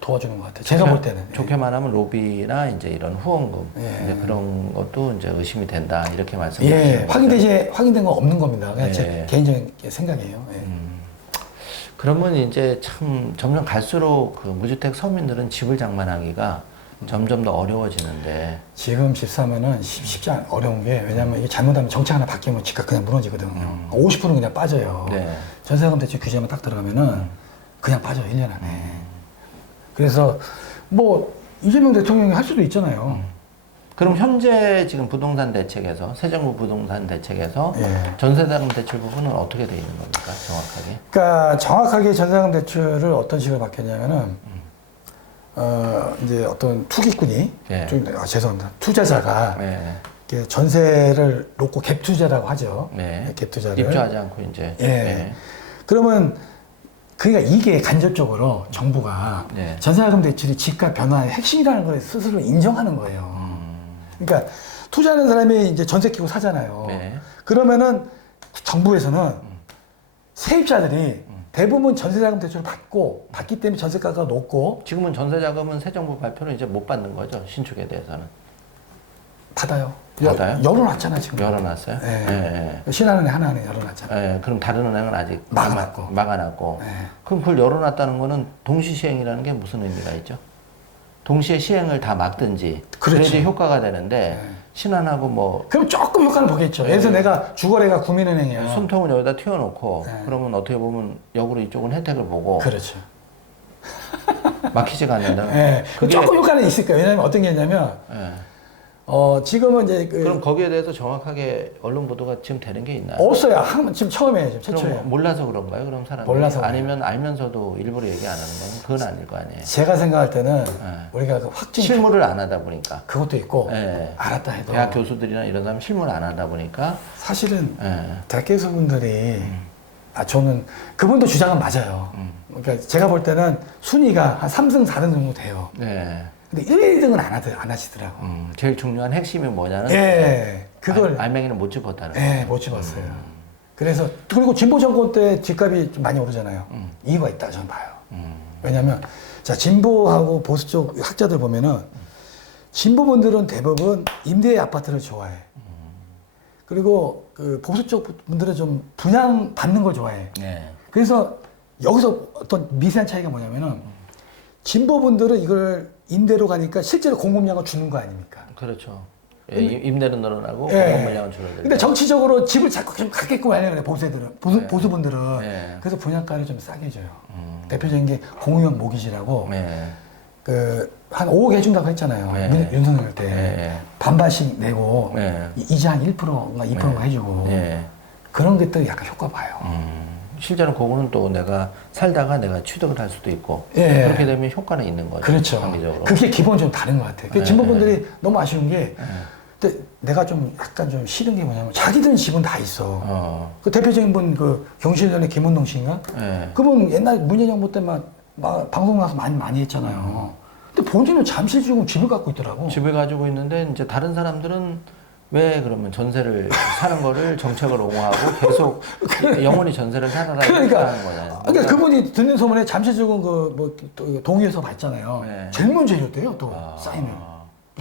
도와주는 것 같아요. 제가 볼 때는. 좋게 말하면 로비나 이제 이런 후원금 이제 그런 것도 이제 의심이 된다 이렇게 말씀하시는 확인된 건 없는 겁니다. 그냥 제 개인적인 생각이에요. 그러면 이제 참 점점 갈수록 그 무주택 서민들은 집을 장만하기가 점점 더 어려워지는데 지금 집 사면은 쉽지 않 어려운 게 왜냐면 이게 잘못하면 정책 하나 바뀌면 집값 그냥 무너지거든요. 50%는 그냥 빠져요. 네. 전세금 대출 규제만 딱 들어가면은 그냥 빠져요. 1년 안에. 그래서 뭐 이재명 대통령이 할 수도 있잖아요. 그럼 현재 지금 부동산 대책에서 새 정부 부동산 대책에서 전세자금 대출 부분은 어떻게 되어 있는 겁니까? 정확하게? 그러니까 정확하게 전세자금 대출을 어떤 식으로 바뀌었냐면은 이제 어떤 투기꾼이 죄송합니다. 투자자가 이렇게 전세를 놓고 갭 투자라고 하죠. 갭 투자를 입주하지 않고 이제 그러면 그러니까 이게 간접적으로 정부가 전세자금 대출이 집값 변화의 핵심이라는 걸 스스로 인정하는 거예요. 그러니까 투자하는 사람이 이제 전세 끼고 사잖아요. 그러면은 정부에서는 세입자들이 대부분 전세자금 대출을 받기 때문에 전세가가 높고 지금은 전세자금은 새 정부 발표를 이제 못 받는 거죠 신축에 대해서는 받아요. 열어놨잖아요 지금. 열어놨어요? 신한은행 하나은행 열어놨잖아요. 그럼 다른 은행은 아직 막아놨고. 그럼 그걸 열어놨다는 거는 동시 시행이라는 게 무슨 의미가 있죠? 동시에 시행을 다 막든지 그래야지 효과가 되는데 신한하고 뭐 그럼 조금 효과는 보겠죠. 예를 들어 내가 주거래가 국민은행이에요. 손통은 여기다 튀어놓고 그러면 어떻게 보면 역으로 이쪽은 혜택을 보고 그렇죠. 막히지가 않는다. 그게 조금 효과는 있을 거예요. 왜냐하면 어떤 게 있냐면 지금은 이제 그럼 거기에 대해서 정확하게 언론 보도가 지금 되는 게 있나요? 없어요. 지금 처음이에요. 지금 최초예요. 그럼 몰라서 그런가요? 그럼 사람들이 몰라서 아니면 알면서도 일부러 얘기 안 하는 거는 그건 아닐 거 아니에요. 제가 생각할 때는 우리가 그 실무를 안 하다 보니까 그것도 있고 알았다 해도 대학 교수들이나 이런 사람 실무를 안 하다 보니까 사실은 대학 교수분들이 저는 그분도 주장은 맞아요. 그러니까 제가 볼 때는 순위가 한 3등, 4등 정도 돼요. 근데 1, 2등은 안 하시더라고. 제일 중요한 핵심이 뭐냐는 그걸 알맹이는 못 집었다는 못 집었어요. 그래서 그리고 진보 정권 때 집값이 좀 많이 오르잖아요. 이유가 있다 저는 봐요. 왜냐하면 자 진보하고 보수 쪽 학자들 보면은 진보분들은 대부분 임대 아파트를 좋아해. 그리고 그 보수 쪽 분들은 좀 분양 받는 걸 좋아해. 그래서 여기서 어떤 미세한 차이가 뭐냐면은 진보분들은 이걸 임대로 가니까 실제로 공급량을 주는 거 아닙니까? 그렇죠. 임대는 늘어나고 공급량은 줄어들고. 근데 정치적으로 집을 자꾸 좀 갖게끔 하려고 보수들은 보수분들은 그래서 분양가를 좀 싸게 줘요. 대표적인 게 공유형 모기지라고 그 한 5억 해준다고 했잖아요. 네. 윤석열 때. 네. 반반씩 내고, 네. 이자 한 1%인가 2%인가 해주고. 예. 그런 것들이 약간 효과 봐요. 실제로 그거는 또 내가 살다가 내가 취득을 할 수도 있고 예. 그렇게 되면 효과는 있는 거죠. 그렇죠. 장기적으로. 그게 기본적으로 다른 것 같아요. 예. 진보분들이 너무 아쉬운 게, 근데 내가 좀 약간 좀 싫은 게 뭐냐면, 자기들 집은 다 있어. 그 대표적인 분, 그 경실련의 김원동 씨인가? 예. 그분 옛날 문재인 정부 때만 막 방송 나서 많이 했잖아요. 근데 본인은 잠실 지금 집을 갖고 있더라고. 집을 가지고 있는데 이제 다른 사람들은 왜 그러면 전세를 사는 거를 정책을 옹호하고 계속 영원히 전세를 살아라 그러니까, 하는 거잖아요. 그러니까 그분이 듣는 소문에 잠실 지금 그 뭐 동의에서 봤잖아요. 네. 제일 먼저 해줬대요, 또 사인을.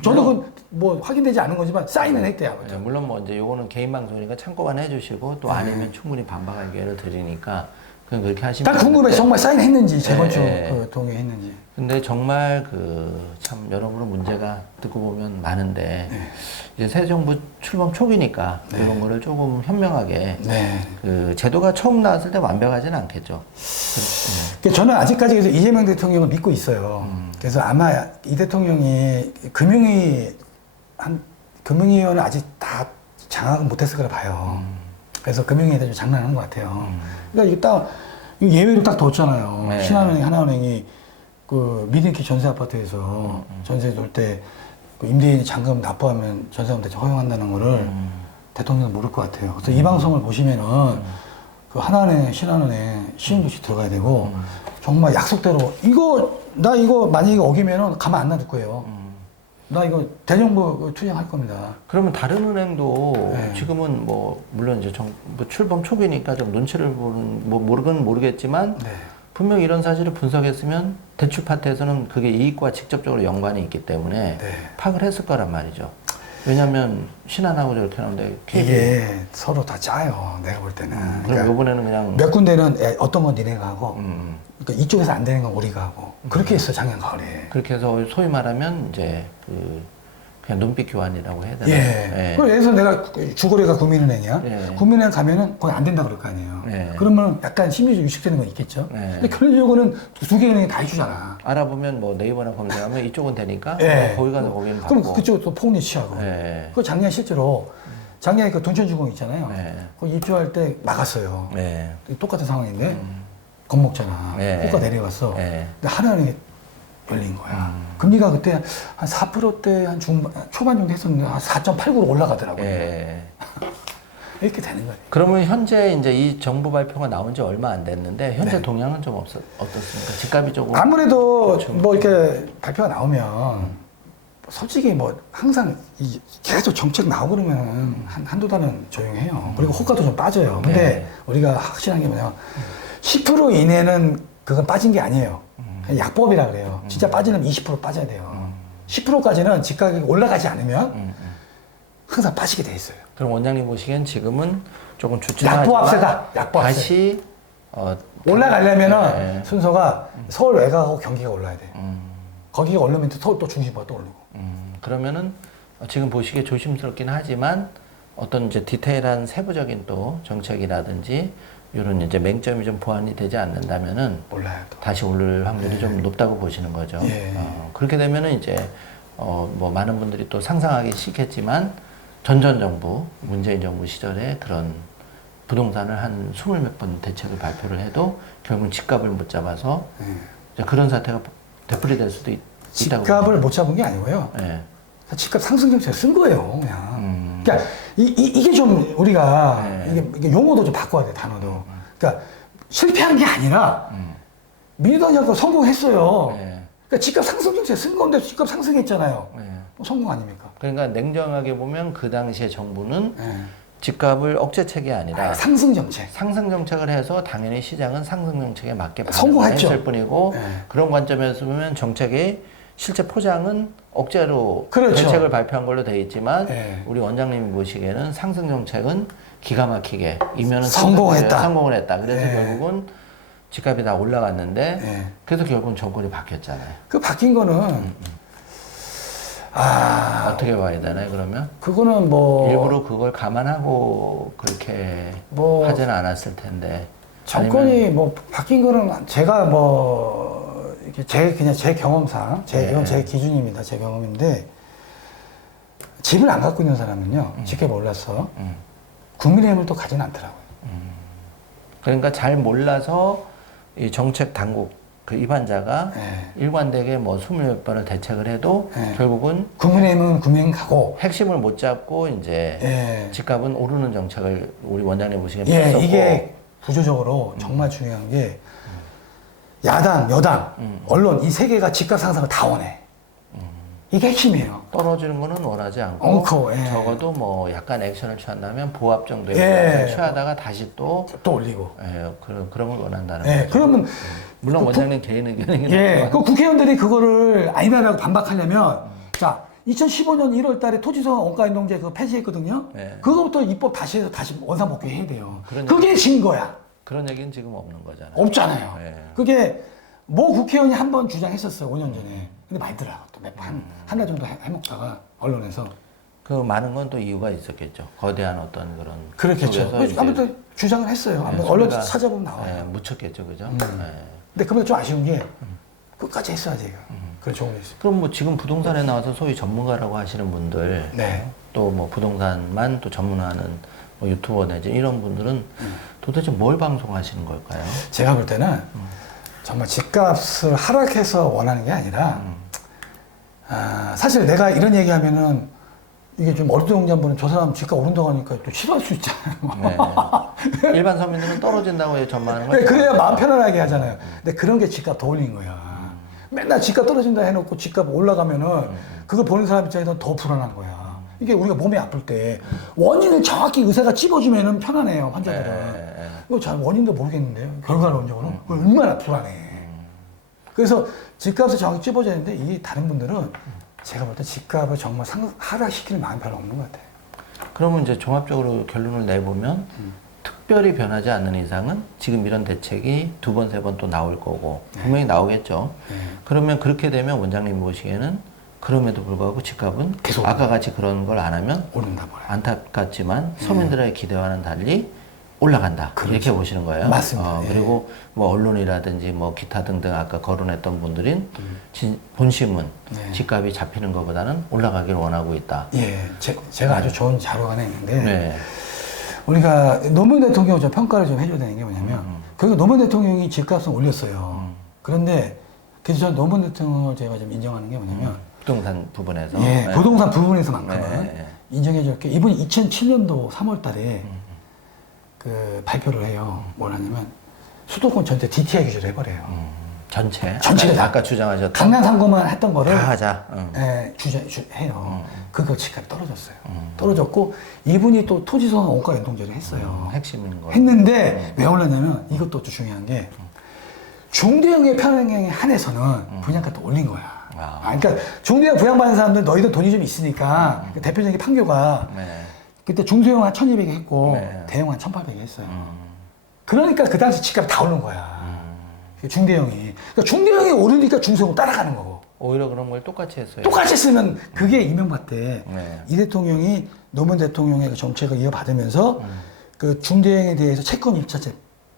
저도 그 뭐 확인되지 않은 거지만 사인은 했대요. 예, 물론 뭐 이제 요거는 개인 방송이니까 참고만 해주시고 또 아니면 충분히 반박할 기회를 드리니까 그냥 그렇게 하시면. 딱 궁금해, 정말 사인했는지 재건축 예. 그 동의했는지. 근데 정말 그 참 여러모로 문제가 듣고 보면 많은데 이제 새 정부 출범 초기니까 이런 거를 조금 현명하게 그 제도가 처음 나왔을 때 완벽하지는 않겠죠. 그러니까 저는 아직까지 그래서 이재명 대통령을 믿고 있어요. 그래서 아마 이 대통령이 금융위원을 아직 다 장악은 못했을 거라 봐요. 그래서 금융위에 대해서 장난하는 것 같아요. 그러니까 이게 딱 예외로 딱 뒀잖아요. 네. 신한은행, 하나은행이 그 미드키 전세 아파트에서 전세 줄 때 그 임대인이 잔금 납부하면 전세금 대출 허용한다는 거를 대통령은 모를 것 같아요. 그래서 이 방송을 보시면은 그 하나은행, 신한은행 시행조치 들어가야 되고 정말 약속대로 나 이거 만약에 어기면은 가만 안 놔둘 거예요. 나 이거 대정부 투쟁할 겁니다. 그러면 다른 은행도 네. 지금은 뭐 물론 이제 정부 출범 초기니까 좀 눈치를 보는 뭐 모르겠지만 네. 분명히 이런 사실을 분석했으면 대출 파트에서는 그게 이익과 직접적으로 연관이 있기 때문에 네. 파악을 했을 거란 말이죠. 왜냐하면 신한하고 저렇게 나오는데 이게 서로 다 짜요. 내가 볼 때는. 그럼 그러니까 이번에는 그냥 몇 군데는 어떤 건 니네가 하고, 그러니까 이쪽에서 안 되는 건 우리가 하고, 그렇게 했어 작년 가을에. 그렇게 해서 소위 말하면 이제 그냥 눈빛 교환이라고 해야 되나? 예. 그래서 예를 들어서 내가 주거래가 국민은행이야. 예. 국민은행 가면은 거기 안 된다 그럴 거 아니에요. 예. 그러면 약간 심리적 유식되는 건 있겠죠. 예. 근데 결론적으로는 두 개 은행이 다 해주잖아. 알아보면 뭐 네이버나 검색하면 이쪽은 되니까 예. 거기 가서 거기는 받고. 그럼 그쪽은 또 폭리 취하고. 예. 그 작년 실제로 작년에 그 둔천주공 있잖아요. 예. 거기 입주할 때 막았어요. 예. 똑같은 상황인데 겁먹잖아. 예. 호가 내려갔어. 예. 근데 하나은행이 열린 거야. 금리가 그때 한 4%대 한 초반 정도 했었는데 한 4.89로 올라가더라고요. 예. 이렇게 되는 거예요. 그러면 현재 이제 이 정부 발표가 나온 지 얼마 안 됐는데 현재 네. 동향은 좀 어떻습니까? 집값이 조금 아무래도 뭐 이렇게 발표가 나오면 솔직히 뭐 항상 계속 정책 나오고 그러면 한두 달은 조용해요. 그리고 호가도 좀 빠져요. 근데 네. 우리가 확실한 게 뭐냐면 10% 이내는 그건 빠진 게 아니에요. 그냥 약법이라 그래요. 진짜 빠지려면 20% 빠져야 돼요. 10%까지는 집가격이 올라가지 않으면 항상 빠지게 돼 있어요. 그럼 원장님 보시기엔 지금은 조금 좋지는 약보합세다. 약보합세. 다시 올라가려면은 네. 순서가 서울 외곽하고 경기가 올라야 돼. 거기가 오르면 또 서울 또 중심부가 또 오르고. 그러면은 지금 보시기에 조심스럽긴 하지만 어떤 이제 디테일한 세부적인 또 정책이라든지 이런 이제 맹점이 좀 보완이 되지 않는다면은 몰라요. 또. 다시 오를 확률이 좀 높다고 보시는 거죠. 예. 그렇게 되면은 이제 뭐 많은 분들이 또 상상하기 싫겠지만 전 정부 문재인 정부 시절에 그런 부동산을 한 20몇 번 대책을 발표를 해도 결국 집값을 못 잡아서 이제 그런 사태가 되풀이될 수도 있다고. 집값을 못 잡은 게 아니고요. 예. 집값 상승 정책을 쓴 거예요, 그냥. 그러니까 이게 좀 우리가 이게 용어도 좀 바꿔야 돼, 단어도. 그러니까 실패한 게 아니라 민주당이 성공했어요. 예. 그러니까 집값 상승 정책 쓴 건데 집값 상승했잖아요. 예. 뭐 성공 아닙니까? 그러니까 냉정하게 보면 그 당시에 정부는 예. 집값을 억제책이 아니라 상승 정책. 상승 정책을 해서 당연히 시장은 상승 정책에 맞게 성공했죠. 반응했을 뿐이고 네. 그런 관점에서 보면 정책의 실제 포장은 억제로 그렇죠. 대책을 발표한 걸로 돼 있지만 네. 우리 원장님이 보시기에는 상승 정책은 기가 막히게 이면은 성공했다. 성공을 했다. 그래서 네. 결국은 집값이 다 올라갔는데 네. 그래서 결국은 정권이 바뀌었잖아요. 그 바뀐 거는 어떻게 봐야 되나요? 그러면 그거는 뭐 일부러 그걸 감안하고 그렇게 뭐 하지는 않았을 텐데 정권이 뭐 바뀐 거는 제가 뭐 그냥 제 경험상, 이건 제 기준입니다. 제 경험인데, 집을 안 갖고 있는 사람은요, 쉽게 몰라서, 국민의힘을 또 가지는 않더라고요. 그러니까 잘 몰라서 이 정책 당국 그 입안자가 일관되게 뭐 20몇 번을 대책을 해도 결국은 국민의힘은 국민의힘 가고, 핵심을 못 잡고 이제 집값은 오르는 정책을 우리 원장님 보시기에 pis었고, 이게 구조적으로 정말 중요한 게 야당, 여당, 언론 이 세 개가 집값 상승을 다 원해. 이게 핵심이에요. 떨어지는 거는 원하지 않고 적어도 뭐 약간 액션을 취한다면 보합 정도의 액션을 취하다가 다시 또 올리고 그런 걸 원한다는 거죠. 그러면 물론 원장님 개인 의견이긴 그 국회의원들이 그거를 아니다라고 반박하려면 자 2015년 1월 달에 토지소환 원가인동제 그거 폐지했거든요. 그거부터 입법 다시 해서 다시 원상복귀 해야 돼요. 그게 증거야. 그런 얘기는 지금 없는 거잖아요. 없잖아요. 그게 뭐 국회의원이 한 번 주장했었어요. 5년 전에. 근데 말더라. 또 몇 번 한 달 정도 해먹다가 언론에서. 그 많은 건 또 이유가 있었겠죠. 거대한 어떤 그런. 그렇겠죠. 아무튼 주장을 했어요. 한번 언론 찾아보면 나와요. 묻혔겠죠, 그죠? 근데 그보다 좀 아쉬운 게 끝까지 했어야 돼요. 그래 좋은 게 있어요. 그럼 뭐 지금 부동산에 나와서 소위 전문가라고 하시는 분들, 또 뭐 부동산만 또 전문하는 뭐 유튜버 내지 이런 분들은 도대체 뭘 방송하시는 걸까요? 제가 볼 때는 정말 집값을 하락해서 원하는 게 아니라 사실 내가 이런 얘기하면은 이게 좀 어리둥절 분은 저 사람 집값 오른다고 하니까 또 싫어할 수 있잖아요. 일반 서민들은 떨어진다고 전망하는 거죠. 그래야 마음 편안하게 하잖아요. 근데 그런 게 집값 더 올린 거야. 맨날 집값 떨어진다 해놓고 집값 올라가면은 그걸 보는 사람 입장에서는 더 불안한 거야. 이게 우리가 몸이 아플 때 원인을 정확히 의사가 찝어주면은 편안해요, 환자들은. 이거 잘 원인도 모르겠는데요. 결과론적으로 얼마나 불안해. 그래서 집값을 정확히 찝어줘야 되는데 이 다른 분들은 제가 볼 때 집값을 정말 하락시킬 마음이 별로 없는 것 같아요. 그러면 이제 종합적으로 결론을 내보면 특별히 변하지 않는 이상은 지금 이런 대책이 2번, 3번 또 나올 거고 분명히 나오겠죠. 그러면 그렇게 되면 원장님 보시기에는 그럼에도 불구하고 집값은 계속 아까 같이 그런 걸 안 하면 오른다 뭐야. 안타깝지만 서민들의 기대와는 달리 올라간다. 그렇죠. 이렇게 보시는 거예요. 맞습니다. 그리고 뭐 언론이라든지 뭐 기타 등등 아까 거론했던 분들인 본심은 집값이 잡히는 것보다는 올라가길 원하고 있다. 제가 아주 좋은 자료가 하나 있는데 우리가 노무현 대통령 좀 평가를 좀 해줘야 되는 게 뭐냐면 그리고 노무현 대통령이 집값을 올렸어요. 그런데 그래서 저는 노무현 대통령을 제가 좀 인정하는 게 뭐냐면 부동산 부분에서 부동산 부분에서만큼은 인정해 줄게. 이분이 2007년도 3월 달에 그 발표를 해요. 뭘 하냐면 수도권 전체 DTI 규제를 해버려요. 전체를 다. 아까 주장하셨던 강남 3구만 했던 거를 다 하자. 해요. 그거 집값이 떨어졌어요. 떨어졌고 이분이 또 토지소환 원가 연동제를 했어요. 핵심인 거. 했는데 왜 올랐냐면 이것도 중요한 게 중대형의 평형에 한해서는 분양가 또 올린 거야. 그러니까 중대형 분양받는 사람들 너희들 돈이 좀 있으니까 그 대표적인 판교가 그때 중소형 한 1200에 했고 대형 한 1800에 했어요. 그러니까 그 당시 집값이 다 오른 거야. 중대형이. 그러니까 중대형이 오르니까 중소형은 따라가는 거고. 오히려 그런 걸 똑같이 했어요. 똑같이 했으면 그게 이명박 때 이 대통령이 노무현 대통령의 그 정책을 이어받으면서 그 중대형에 대해서 채권 입찰제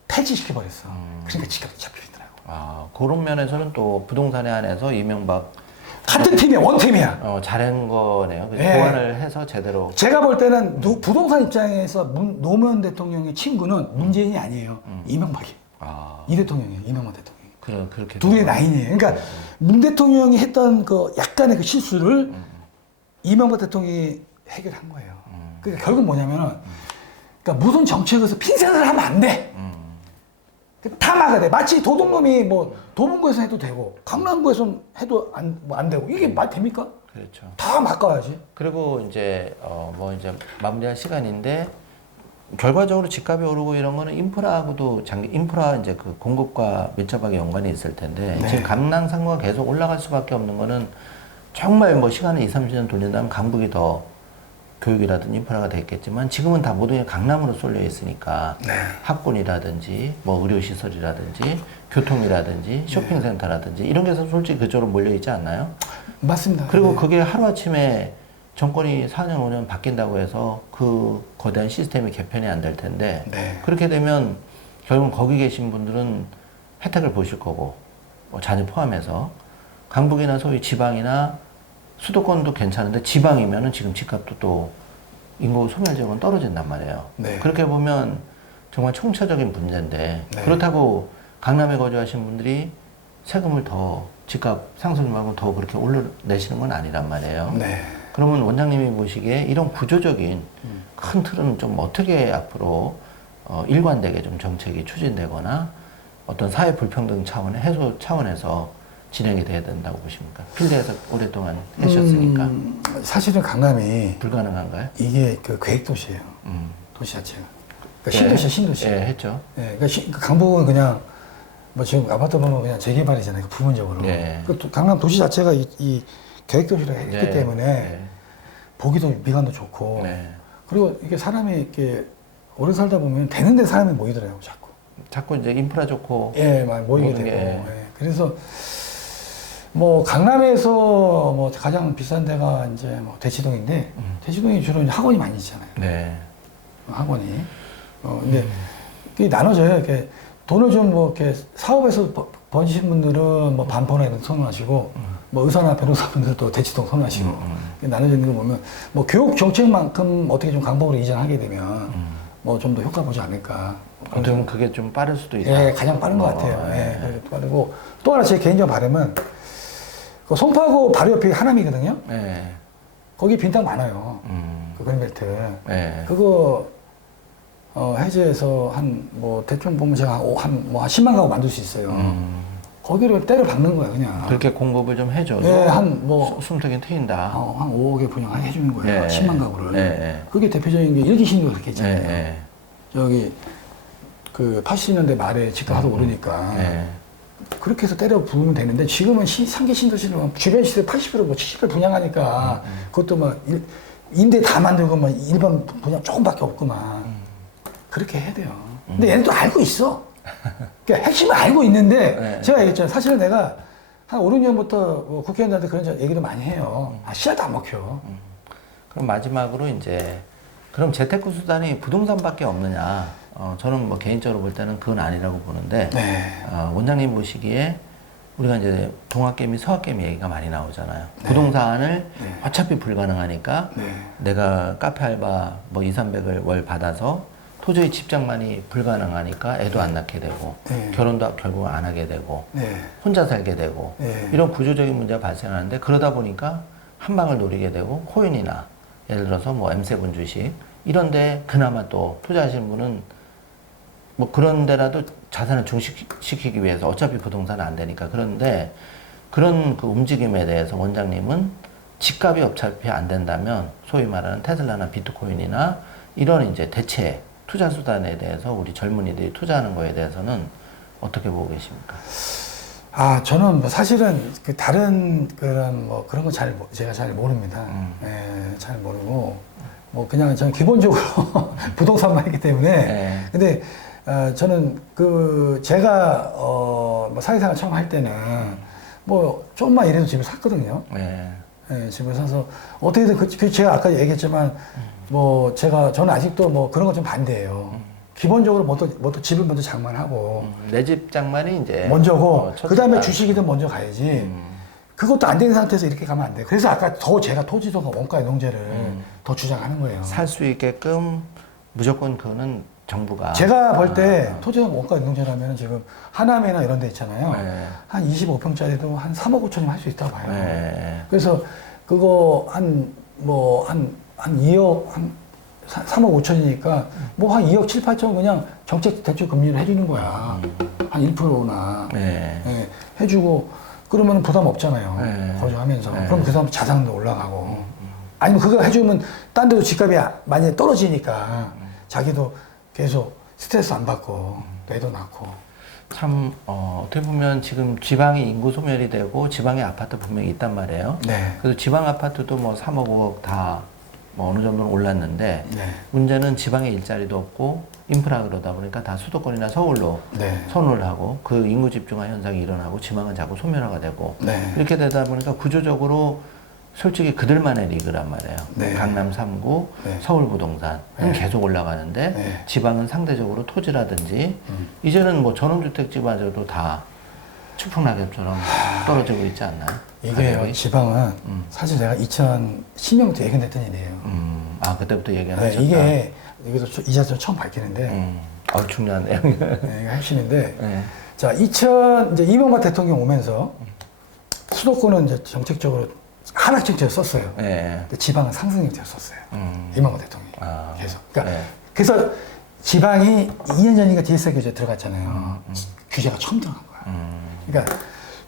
폐지시켜버렸어. 그러니까 집값이 잡히더라고. 그런 면에서는 또 부동산에 한해서 이명박 같은 팀이야, 원팀이야. 잘한 거네요. 보완을 해서 제대로. 제가 볼 때는 부동산 입장에서 노무현 대통령의 친구는 문재인이 아니에요. 이명박이에요. 이 대통령이에요, 이명박 대통령이. 그렇게. 둘이 라인이에요. 그러니까 문 대통령이 했던 그 약간의 그 실수를 이명박 대통령이 해결한 거예요. 그러니까 결국 뭐냐면은, 그러니까 무슨 정책에서 핀셋을 하면 안 돼. 다 막아야 돼. 마치 도둑놈이 뭐 도봉구에서 해도 되고 강남구에서 해도 안 되고 이게 말 됩니까? 그렇죠. 다 막아야지. 그리고 이제 이제 마무리할 시간인데 결과적으로 집값이 오르고 이런 거는 인프라하고도 인프라 이제 그 공급과 밀접하게 연관이 있을 텐데 지금 강남 상구가 계속 올라갈 수밖에 없는 거는 정말 뭐 시간을 20-30년 돌린다면 강북이 더 교육이라든지 인프라가 됐겠지만 지금은 다 모든 게 강남으로 쏠려 있으니까 학군이라든지 뭐 의료시설이라든지 교통이라든지 쇼핑센터라든지 이런 게 솔직히 그쪽으로 몰려 있지 않나요? 맞습니다. 그리고 그게 하루아침에 정권이 4년 5년 바뀐다고 해서 그 거대한 시스템이 개편이 안 될 텐데 그렇게 되면 결국 거기 계신 분들은 혜택을 보실 거고 뭐 자녀 포함해서 강북이나 소위 지방이나 수도권도 괜찮은데 지방이면은 지금 집값도 또 인구 소멸 지역은 떨어진단 말이에요. 네. 그렇게 보면 정말 총체적인 문제인데 네. 그렇다고 강남에 거주하시는 분들이 세금을 더 집값 상승하고 더 그렇게 올려내시는 건 아니란 말이에요. 네. 그러면 원장님이 보시기에 이런 구조적인 큰 틀은 좀 어떻게 앞으로 일관되게 좀 정책이 추진되거나 어떤 사회 불평등 차원의 해소 차원에서 진행이 돼야 된다고 보십니까? 필드에서 오랫동안 하셨으니까. 사실은 강남이 불가능한가요? 이게 그 계획도시예요. 도시 자체가. 그러니까 신도시야, 신도시. 예, 했죠. 예, 그러니까 강북은 그냥 뭐 지금 아파트 보면 그냥 재개발이잖아요. 부분적으로. 네. 그 강남 도시 자체가 이 계획도시를 했기 네. 때문에 네. 보기도 미관도 좋고. 네. 그리고 이게 사람이 이렇게 오래 살다 보면 되는데 사람이 모이더라고요, 자꾸. 자꾸 이제 인프라 좋고. 예, 막 모이게 모이는 되고. 게. 예. 그래서 뭐 강남에서 뭐 가장 비싼 데가 이제 뭐 대치동인데 대치동이 주로 이제 학원이 많이 있잖아요. 네. 학원이. 근데 이게 나눠져요. 이렇게 돈을 좀 뭐 이렇게 사업에서 버시는 분들은 뭐 반포나 이런 데 선호하시고 뭐 의사나 변호사분들도 대치동 선호하시고 이렇게 나눠지는 거 보면 뭐 교육 정책만큼 어떻게 좀 강북으로 이전하게 되면 뭐 좀 더 효과 보지 않을까. 어떻게 보면 그게 좀 빠를 수도 있다. 예, 가장 빠른 것 같아요. 예. 예, 그게 빠르고 또 하나 제 개인적 바람은 그 송파구 바로 옆에 하남이거든요. 예. 거기 빈땅 많아요. 그 그린벨트. 예. 그거 해제해서 한 뭐 대충 보면 제가 한 10만 가구 만들 수 있어요. 거기를 때려 박는 거야 그냥. 그렇게 공급을 좀 해줘도 예, 한뭐 숨통이 트인다. 한 5억에 분양해주는 거예요. 예. 10만 가구를. 예. 그게 대표적인 게 일기신도 그렇게 예. 했잖아요. 예. 저기 그 80년대 말에 집값 하도 오르니까 예. 그렇게 해서 때려 부으면 되는데 지금은 상계 신도시는 주변 시세 80% 뭐 70% 분양하니까 그것도 막 임대 다 만들고 막 일반 분양 조금밖에 없구만. 그렇게 해야 돼요. 근데 얘는 또 알고 있어. 그러니까 핵심을 알고 있는데 네. 제가 얘기했잖아요. 사실은 내가 한 5, 6년부터 뭐 국회의원들한테 그런 얘기도 많이 해요. 씨앗도 안 먹혀. 그럼 마지막으로 이제 그럼 재테크 수단이 부동산밖에 없느냐? 저는 뭐 개인적으로 볼 때는 그건 아니라고 보는데 네. 원장님 보시기에 우리가 이제 동학개 및 서학개 얘기가 많이 나오잖아요. 네. 부동산을 네. 어차피 불가능하니까 네. 내가 카페 알바 뭐 2, 300을 월 받아서 도저히 집장만이 불가능하니까 애도 안 낳게 되고 네. 결혼도 결국 안 하게 되고 네. 혼자 살게 되고 네. 이런 구조적인 문제가 발생하는데 그러다 보니까 한 방을 노리게 되고 코인이나 예를 들어서 뭐 M7 주식 이런데 그나마 또 투자하시는 분은 뭐 그런 데라도 자산을 증식시키기 위해서 어차피 부동산은 안 되니까 그런데 그런 그 움직임에 대해서 원장님은 집값이 어차피 안 된다면 소위 말하는 테슬라나 비트코인이나 이런 이제 대체 투자 수단에 대해서 우리 젊은이들이 투자하는 거에 대해서는 어떻게 보고 계십니까? 저는 뭐 사실은 그 다른 그런 뭐 그런 거 제가 잘 모릅니다. 예, 잘 모르고 뭐 그냥 저는 기본적으로 부동산만 했기 때문에. 네. 근데 저는 그 제가 뭐 사회생활 처음 할 때는 뭐 조금만 이래도 집을 샀거든요. 네. 예, 집을 사서 어떻게든 제가 아까 얘기했지만 뭐 저는 아직도 뭐 그런 거 좀 반대예요. 기본적으로 뭐 집을 먼저 장만하고 내 집 장만이 이제 먼저고 그 다음에 첫째다. 주식이든 먼저 가야지. 그것도 안 되는 상태에서 이렇게 가면 안 돼. 그래서 아까 제가 토지도가 원가 용제를 더 주장하는 거예요. 살 수 있게끔 무조건 그거는 정부가 제가 볼 때 토지가 원가 용제라면 지금 하남이나 이런 데 있잖아요. 네. 한 25평짜리도 한 3억 5천이면 할 수 있다고 봐요. 네. 그래서 그거 한 2억, 한 3억 5천이니까 뭐 한 2억 7, 8천 그냥 정책 대출 금리를 해주는 거야. 한 1%나. 네. 예, 해주고 그러면 부담 없잖아요. 네. 거주하면서. 네. 그럼 그 사람 자산도 올라가고. 아니면 그거 해주면 딴 데도 집값이 많이 떨어지니까 자기도 계속 스트레스 안 받고 애도 낳고. 참 어떻게 보면 지금 지방이 인구 소멸이 되고 지방에 아파트 분명히 있단 말이에요. 네. 그래서 지방 아파트도 뭐 3억 5억 다 뭐 어느 정도는 올랐는데 네. 문제는 지방에 일자리도 없고 인프라 그러다 보니까 다 수도권이나 서울로 네. 선호를 하고 그 인구 집중화 현상이 일어나고 지방은 자꾸 소멸화가 되고 네. 이렇게 되다 보니까 구조적으로 솔직히 그들만의 리그란 말이에요. 네. 강남 3구, 네. 서울 부동산은 네. 계속 올라가는데 지방은 상대적으로 토지라든지 이제는 뭐 전원주택지마저도 다 추풍낙엽처럼 떨어지고 있지 않나요? 이게 가격이? 지방은 사실 제가 2010년부터 예견됐던 일이에요. 아, 그때부터 얘기를 네, 하셨다. 이게 여기서 이자좀 처음 밝히는데 중요한 내용이에요. 네, 하시는데 네. 자, 이제 이명박 대통령 오면서 수도권은 이제 정책적으로 하락 정책을 썼어요. 네. 근데 지방은 상승 정책을 썼어요. 이명박 대통령이 아, 계속. 그러니까 네. 그래서 지방이 2년 전인가 DSR 규제 들어갔잖아요. 규제가 처음 들어간 거야. 그러니까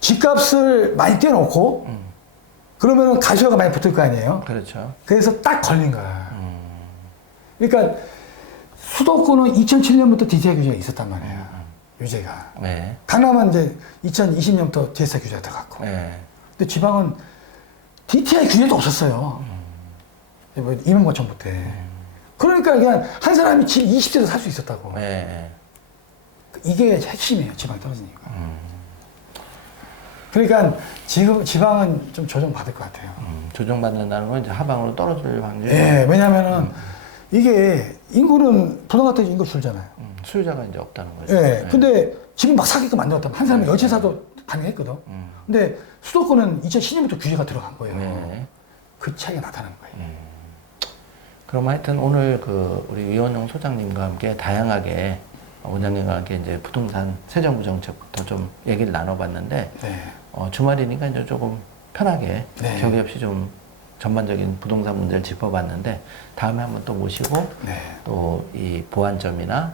집값을 많이 떼어놓고 그러면은 가시화가 많이 붙을 거 아니에요. 그렇죠. 그래서 딱 걸린 거야. 그러니까 수도권은 2007년부터 DSR 규제가 있었단 말이에요. 유제가. 네. 강남은 이제 2020년부터 DSR 규제가 들어갔고. 네. 근데 지방은 DTI 규제도 없었어요. 뭐 이명박 정부 때. 그러니까 그냥 한 사람이 집 20세도 살 수 있었다고. 네. 이게 핵심이에요. 지방이 떨어지니까. 그러니까 지금 지방은 좀 조정받을 것 같아요. 조정받는다는 건 이제 하방으로 떨어질 확률이. 예, 왜냐면은 이게 인구는 부동산 때 인구 줄잖아요. 수요자가 이제 없다는 거죠. 예, 네. 근데 지금 막 사기가 만들었다. 한 사람이 열채 사도 가능했거든. 근데 수도권은 2010년부터 규제가 들어간 거예요. 네. 그 차이가 나타나는 거예요. 그럼 하여튼 오늘 그 우리 이원용 소장님과 함께 다양하게 원장님과 함께 이제 부동산 새 정부 정책부터 좀 얘기를 나눠봤는데 네. 주말이니까 이제 조금 편하게 네. 격의 없이 좀 전반적인 부동산 문제를 짚어봤는데 다음에 한번 또 모시고 네. 또 이 보완점이나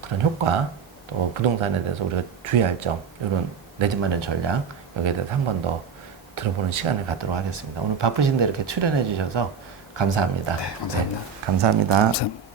그런 효과 또 부동산에 대해서 우리가 주의할 점 이런 내 집 마련 전략 여기에 대해서 한 번 더 들어보는 시간을 갖도록 하겠습니다. 오늘 바쁘신데 이렇게 출연해 주셔서 감사합니다. 네, 감사합니다. 감사합니다. 감사합니다.